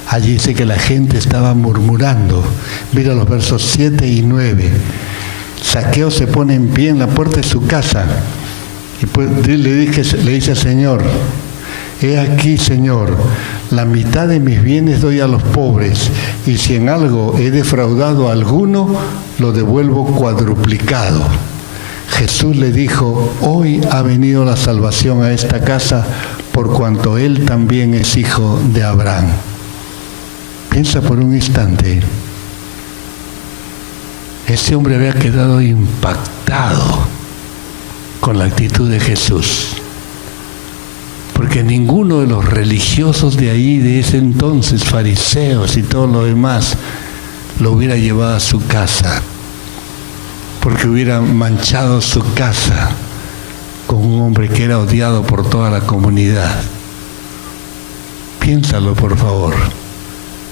Allí dice que la gente estaba murmurando. Mira los versos 7 y 9. Zaqueo se pone en pie en la puerta de su casa y pues le dice al Señor, he aquí, Señor, la mitad de mis bienes doy a los pobres, y si en algo he defraudado a alguno, lo devuelvo cuadruplicado. Jesús le dijo, hoy ha venido la salvación a esta casa, por cuanto él también es hijo de Abraham. Piensa por un instante. Ese hombre había quedado impactado con la actitud de Jesús, porque ninguno de los religiosos de ahí, de ese entonces, fariseos y todo lo demás, lo hubiera llevado a su casa, porque hubiera manchado su casa con un hombre que era odiado por toda la comunidad. Piénsalo, por favor.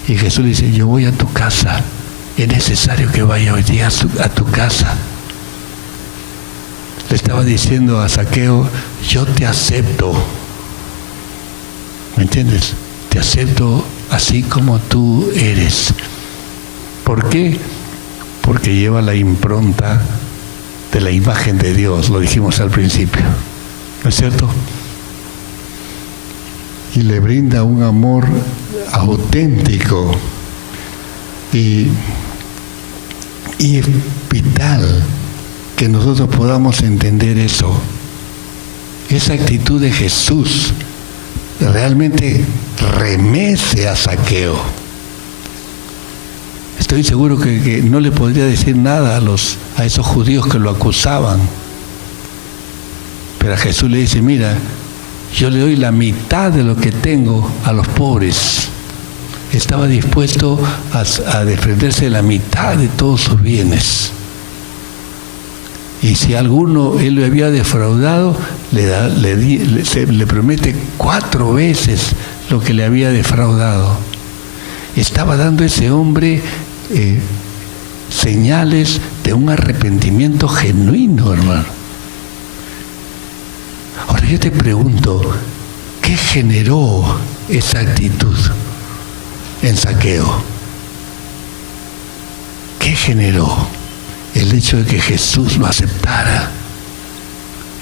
Y Jesús le dice, yo voy a tu casa, es necesario que vaya hoy día a tu casa. Le estaba diciendo a Zaqueo, yo te acepto. ¿Me entiendes? Te acepto así como tú eres. ¿Por qué? Porque lleva la impronta de la imagen de Dios, lo dijimos al principio. ¿No es cierto? Y le brinda un amor auténtico y es vital que nosotros podamos entender eso. Esa actitud de Jesús realmente remece a Zaqueo. Estoy seguro que no le podría decir nada a esos judíos que lo acusaban. Pero a Jesús le dice, mira, yo le doy la mitad de lo que tengo a los pobres. Estaba dispuesto a desprenderse de la mitad de todos sus bienes. Y si alguno él le había defraudado, le promete 4 veces lo que le había defraudado. Estaba dando ese hombre señales de un arrepentimiento genuino, hermano. Ahora yo te pregunto, ¿qué generó esa actitud en Zaqueo? ¿Qué generó? El hecho de que Jesús lo aceptara,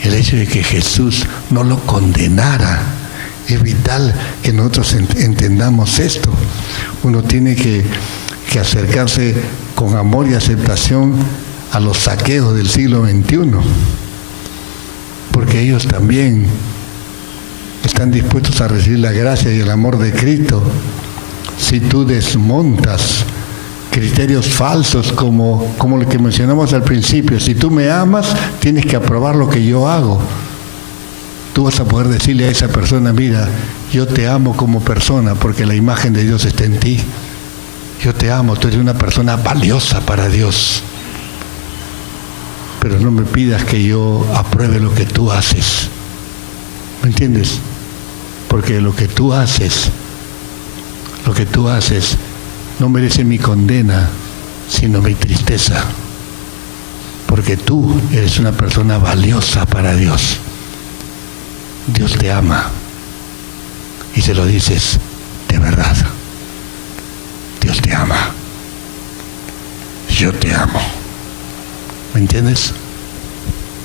el hecho de que Jesús no lo condenara. Es vital que nosotros entendamos esto. Uno tiene que acercarse con amor y aceptación a los Zaqueos del siglo XXI, porque ellos también están dispuestos a recibir la gracia y el amor de Cristo. Si tú desmontas criterios falsos como lo que mencionamos al principio, si tú me amas, tienes que aprobar lo que yo hago. Tú vas a poder decirle a esa persona, mira, yo te amo como persona porque la imagen de Dios está en ti. Yo te amo, tú eres una persona valiosa para Dios. Pero no me pidas que yo apruebe lo que tú haces. ¿Me entiendes? Porque lo que tú haces no merece mi condena, sino mi tristeza. Porque tú eres una persona valiosa para Dios. Dios te ama. Y se lo dices de verdad. Dios te ama. Yo te amo. ¿Me entiendes?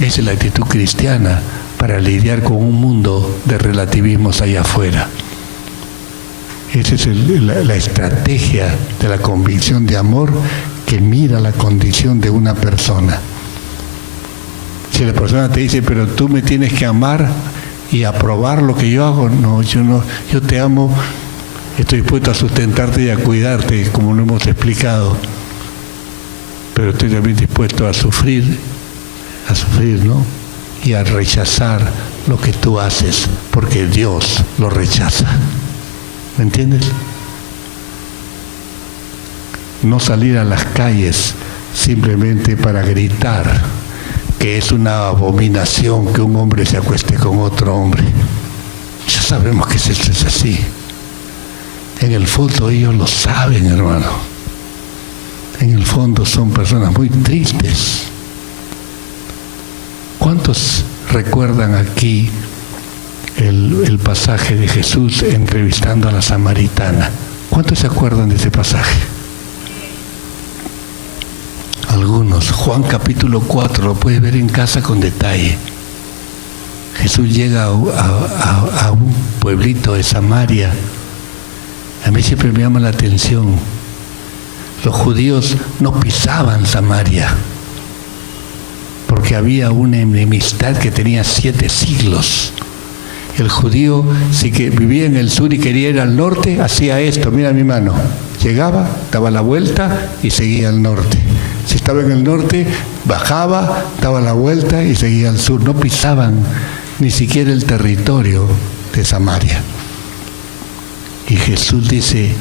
Esa es la actitud cristiana para lidiar con un mundo de relativismos allá afuera. Esa es la estrategia de la convicción de amor que mira la condición de una persona. Si la persona te dice, pero tú me tienes que amar y aprobar lo que yo hago, no, yo te amo, estoy dispuesto a sustentarte y a cuidarte, como lo hemos explicado, pero estoy también dispuesto a sufrir, ¿no? Y a rechazar lo que tú haces, porque Dios lo rechaza. ¿Me entiendes? No salir a las calles simplemente para gritar que es una abominación que un hombre se acueste con otro hombre. Ya sabemos que esto es así. En el fondo ellos lo saben, hermano. En el fondo son personas muy tristes. ¿Cuántos recuerdan aquí el pasaje de Jesús entrevistando a la samaritana? ¿Cuántos se acuerdan de ese pasaje? Algunos. Juan capítulo 4, lo puedes ver en casa con detalle. Jesús llega a un pueblito de Samaria. A mí siempre me llama la atención. Los judíos no pisaban Samaria porque había una enemistad que tenía 7 siglos. El judío, si que vivía en el sur y quería ir al norte, hacía esto, mira mi mano. Llegaba, daba la vuelta y seguía al norte. Si estaba en el norte, bajaba, daba la vuelta y seguía al sur. No pisaban ni siquiera el territorio de Samaria. Y Jesús dice,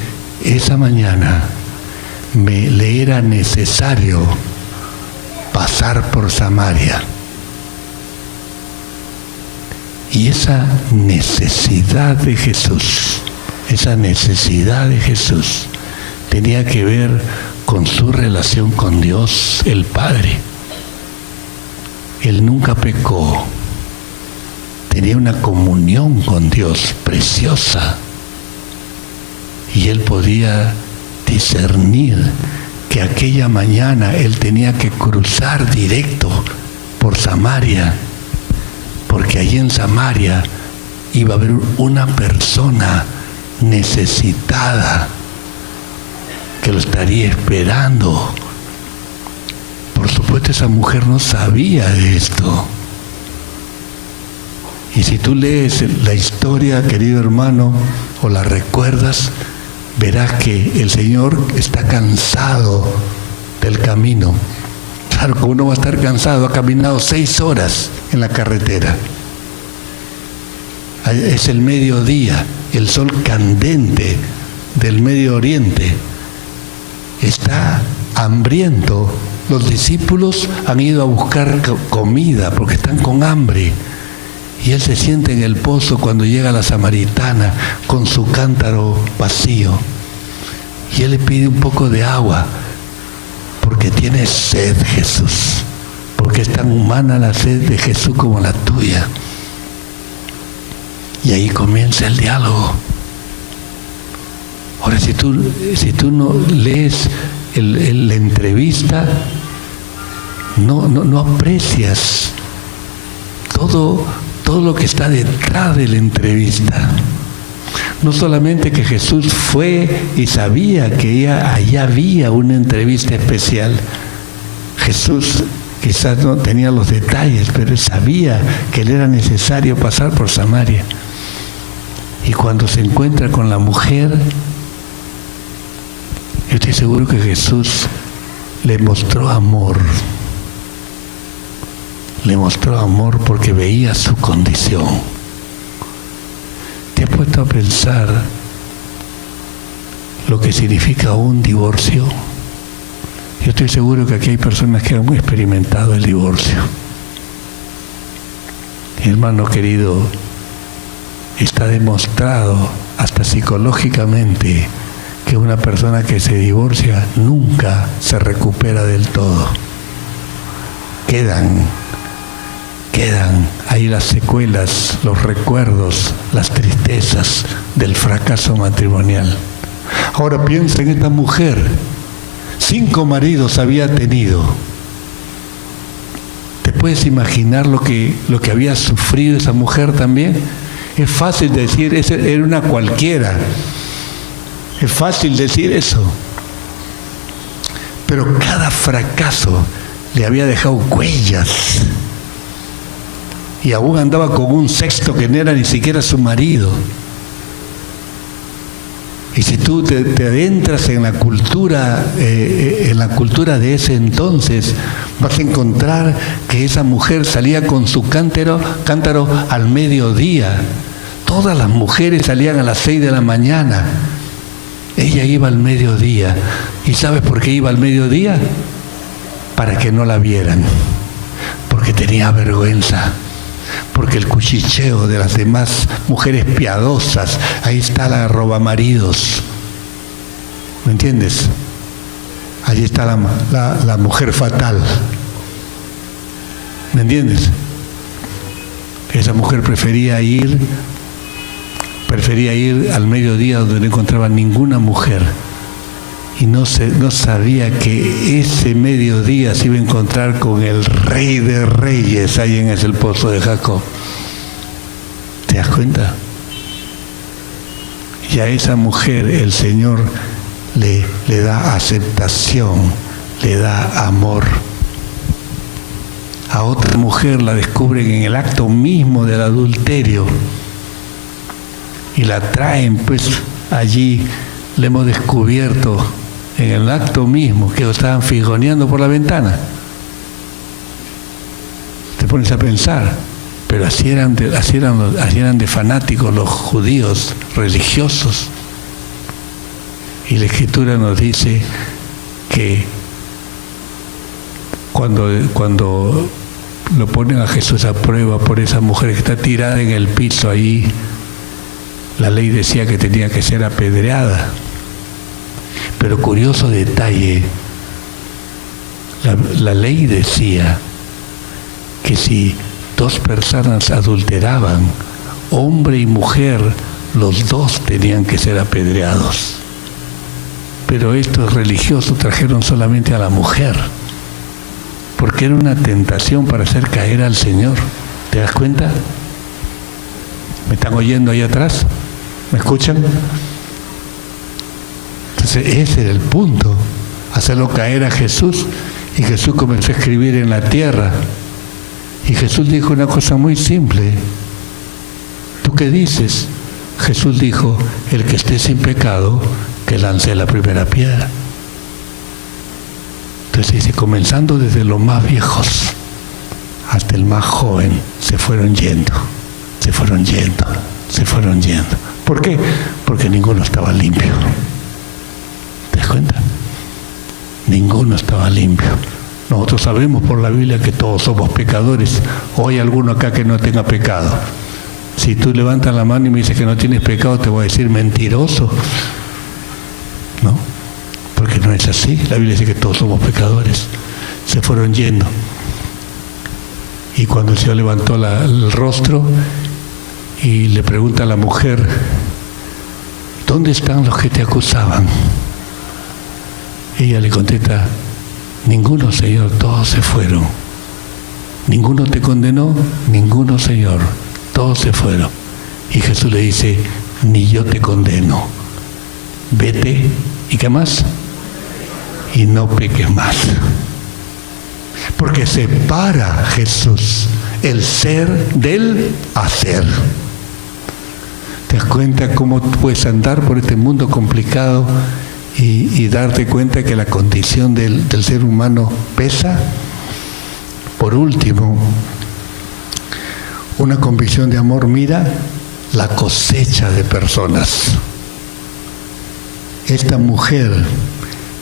esa mañana le era necesario pasar por Samaria. Y esa necesidad de Jesús tenía que ver con su relación con Dios, el Padre. Él nunca pecó. Tenía una comunión con Dios preciosa. Y él podía discernir que aquella mañana él tenía que cruzar directo por Samaria, porque allí en Samaria iba a haber una persona necesitada que lo estaría esperando. Por supuesto, esa mujer no sabía de esto. Y si tú lees la historia, querido hermano, o la recuerdas, verás que el Señor está cansado del camino. Claro que uno va a estar cansado, ha caminado 6 horas en la carretera. Es el mediodía, el sol candente del Medio Oriente. Está hambriento. Los discípulos han ido a buscar comida porque están con hambre. Y él se siente en el pozo cuando llega la samaritana con su cántaro vacío. Y él le pide un poco de agua porque tiene sed, Jesús. Porque es tan humana la sed de Jesús como la tuya. Y ahí comienza el diálogo. Ahora, si tú no lees la entrevista, no aprecias todo lo que está detrás de la entrevista. No solamente que Jesús fue y sabía que allá había una entrevista especial. Jesús quizás no tenía los detalles, pero él sabía que le era necesario pasar por Samaria. Y cuando se encuentra con la mujer, yo estoy seguro que Jesús le mostró amor. Le mostró amor porque veía su condición. ¿Te has puesto a pensar lo que significa un divorcio? Yo estoy seguro que aquí hay personas que han experimentado el divorcio. Hermano querido, está demostrado hasta psicológicamente que una persona que se divorcia nunca se recupera del todo. Quedan ahí las secuelas, los recuerdos, las tristezas del fracaso matrimonial. Ahora piensa en esta mujer. 5 maridos había tenido. ¿Te puedes imaginar lo que había sufrido esa mujer también? Es fácil decir, era una cualquiera. Es fácil decir eso. Pero cada fracaso le había dejado huellas. Y aún andaba con un sexto que no era ni siquiera su marido. Y si tú te adentras en la cultura de ese entonces, vas a encontrar que esa mujer salía con su cántaro al mediodía. Todas las mujeres salían a las 6 de la mañana. Ella iba al mediodía. ¿Y sabes por qué iba al mediodía? Para que no la vieran. Porque tenía vergüenza. Porque el cuchicheo de las demás mujeres piadosas, ahí está la robamaridos. ¿Me entiendes? Allí está la mujer fatal. ¿Me entiendes? Esa mujer prefería ir al mediodía donde no encontraba ninguna mujer. Y no sabía que ese mediodía se iba a encontrar con el Rey de Reyes ahí en ese pozo de Jacob. ¿Te das cuenta? Y a esa mujer el Señor le da aceptación, le da amor. A otra mujer la descubren en el acto mismo del adulterio y la traen, pues allí le hemos descubierto en el acto mismo que lo estaban figoneando por la ventana. Te pones a pensar, pero así eran de fanáticos los judíos religiosos. Y la Escritura nos dice que cuando lo ponen a Jesús a prueba por esa mujer que está tirada en el piso ahí, la ley decía que tenía que ser apedreada. Pero curioso detalle, la ley decía que si dos personas adulteraban, hombre y mujer, los dos tenían que ser apedreados. Pero estos religiosos trajeron solamente a la mujer, porque era una tentación para hacer caer al Señor. ¿Te das cuenta? ¿Me están oyendo ahí atrás? ¿Me escuchan? Entonces ese era el punto, hacerlo caer a Jesús. Y Jesús comenzó a escribir en la tierra. Y Jesús dijo una cosa muy simple. ¿Tú qué dices? Jesús dijo, el que esté sin pecado, que lance la primera piedra. Entonces dice, comenzando desde los más viejos hasta el más joven, se fueron yendo. ¿Por qué? Porque ninguno estaba limpio. ¿Te das cuenta? Ninguno estaba limpio. Nosotros sabemos por la Biblia que todos somos pecadores. ¿O hay alguno acá que no tenga pecado? Si tú levantas la mano y me dices que no tienes pecado, te voy a decir mentiroso. ¿No? Porque no es así. La Biblia dice que todos somos pecadores. Se fueron yendo. Y cuando el Señor levantó el rostro y le pregunta a la mujer, ¿dónde están los que te acusaban? Ella le contesta, ninguno, Señor, todos se fueron. ¿Ninguno te condenó? Ninguno, Señor, todos se fueron. Y Jesús le dice, ni yo te condeno. Vete, ¿y qué más? Y no peques más. Porque separa Jesús el ser del hacer. ¿Te das cuenta cómo puedes andar por este mundo complicado y darte cuenta que la condición del ser humano pesa? Por último, una convicción de amor mira la cosecha de personas. Esta mujer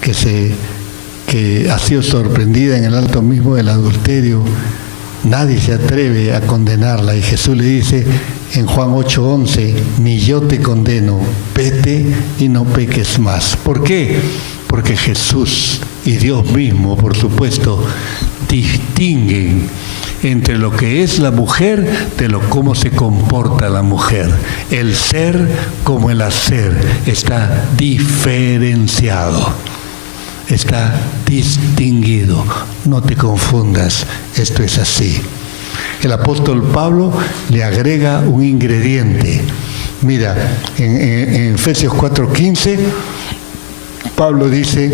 que ha sido sorprendida en el acto mismo del adulterio, nadie se atreve a condenarla. Y Jesús le dice en Juan 8:11, ni yo te condeno, vete y no peques más. ¿Por qué? Porque Jesús y Dios mismo, por supuesto, distinguen entre lo que es la mujer de cómo se comporta la mujer. El ser como el hacer está diferenciado. Está distinguido. No te confundas, esto es así. El apóstol Pablo le agrega un ingrediente. Mira, en Efesios 4:15, Pablo dice,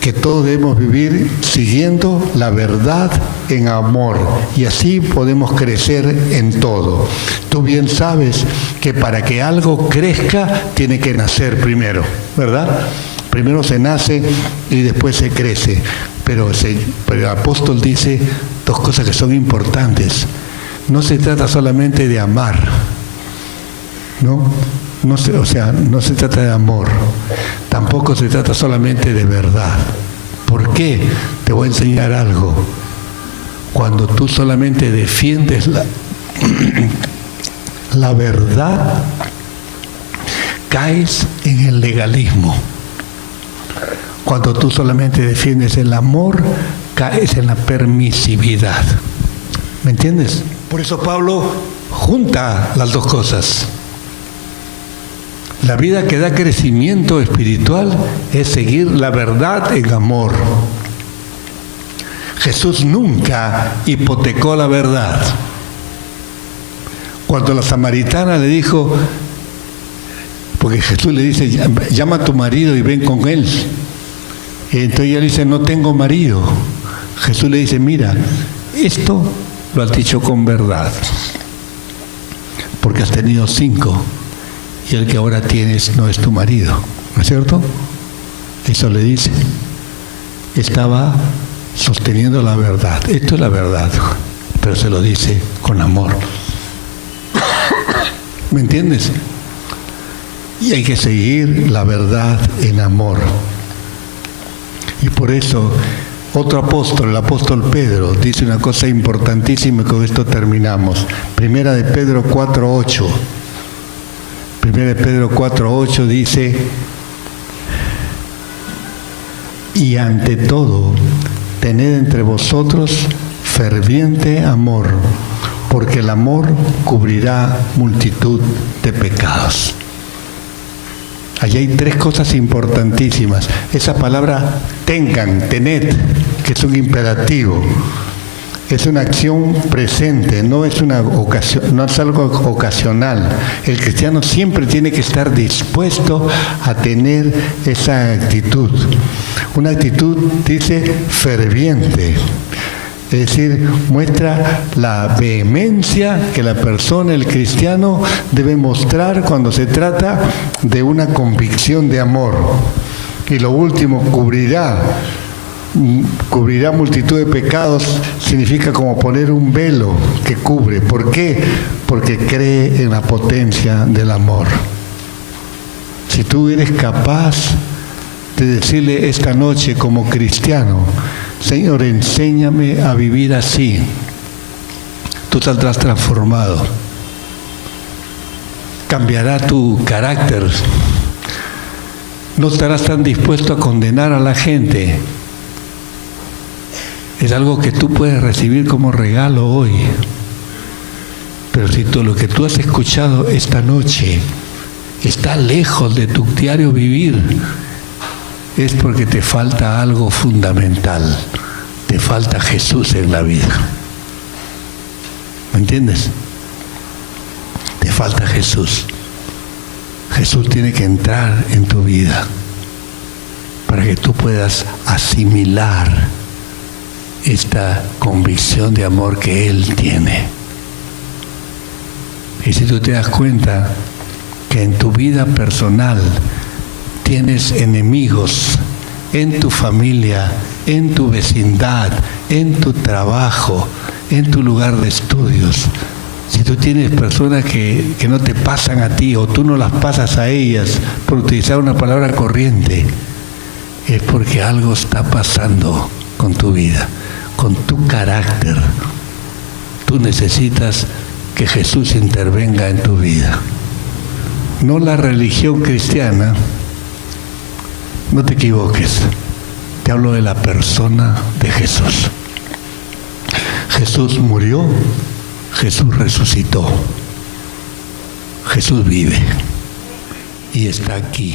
que todos debemos vivir siguiendo la verdad en amor, y así podemos crecer en todo. Tú bien sabes que para que algo crezca tiene que nacer primero, ¿verdad? Primero se nace y después se crece. Pero el apóstol dice dos cosas que son importantes. No se trata solamente de amar, ¿no? No se trata de amor, tampoco se trata solamente de verdad. ¿Por qué? Te voy a enseñar algo. Cuando tú solamente defiendes la verdad, caes en el legalismo. Cuando tú solamente defiendes el amor, caes en la permisividad. ¿Me entiendes? Por eso Pablo junta las dos cosas. La vida que da crecimiento espiritual es seguir la verdad en amor. Jesús nunca hipotecó la verdad. Cuando la samaritana le dijo, porque Jesús le dice, llama a tu marido y ven con él. Y entonces ella le dice, no tengo marido. Jesús le dice, mira, esto lo has dicho con verdad, porque has tenido 5. Y el que ahora tienes no es tu marido, ¿no es cierto? Eso le dice. Estaba sosteniendo la verdad. Esto es la verdad, pero se lo dice con amor. ¿Me entiendes? Y hay que seguir la verdad en amor. Y por eso otro apóstol, el apóstol Pedro, dice una cosa importantísima y con esto terminamos. Primera de Pedro 4:8. Primera de Pedro 4:8 dice, y ante todo, tened entre vosotros ferviente amor, porque el amor cubrirá multitud de pecados. Allí hay 3 cosas importantísimas. Esa palabra tened, que es un imperativo. Es una acción presente, no es algo ocasional. El cristiano siempre tiene que estar dispuesto a tener esa actitud. Una actitud, dice, ferviente. Es decir, muestra la vehemencia que la persona, el cristiano, debe mostrar cuando se trata de una convicción de amor. Y lo último, cubrirá multitud de pecados, significa como poner un velo que cubre. ¿Por qué? Porque cree en la potencia del amor. Si tú eres capaz de decirle esta noche como cristiano, Señor, enséñame a vivir así, tú saldrás transformado. Cambiará tu carácter. No estarás tan dispuesto a condenar a la gente. Es algo que tú puedes recibir como regalo hoy. Pero si lo que tú has escuchado esta noche está lejos de tu diario vivir, es porque te falta algo fundamental. Te falta Jesús en la vida. ¿Me entiendes? Te falta Jesús. Jesús tiene que entrar en tu vida para que tú puedas asimilar esta convicción de amor que Él tiene. Y si tú te das cuenta que en tu vida personal tienes enemigos, en tu familia, en tu vecindad, en tu trabajo, en tu lugar de estudios, si tú tienes personas que no te pasan a ti o tú no las pasas a ellas, por utilizar una palabra corriente, es porque algo está pasando con tu vida, con tu carácter. Tú necesitas que Jesús intervenga en tu vida. No la religión cristiana, no te equivoques, te hablo de la persona de Jesús. Jesús murió, Jesús resucitó, Jesús vive y está aquí.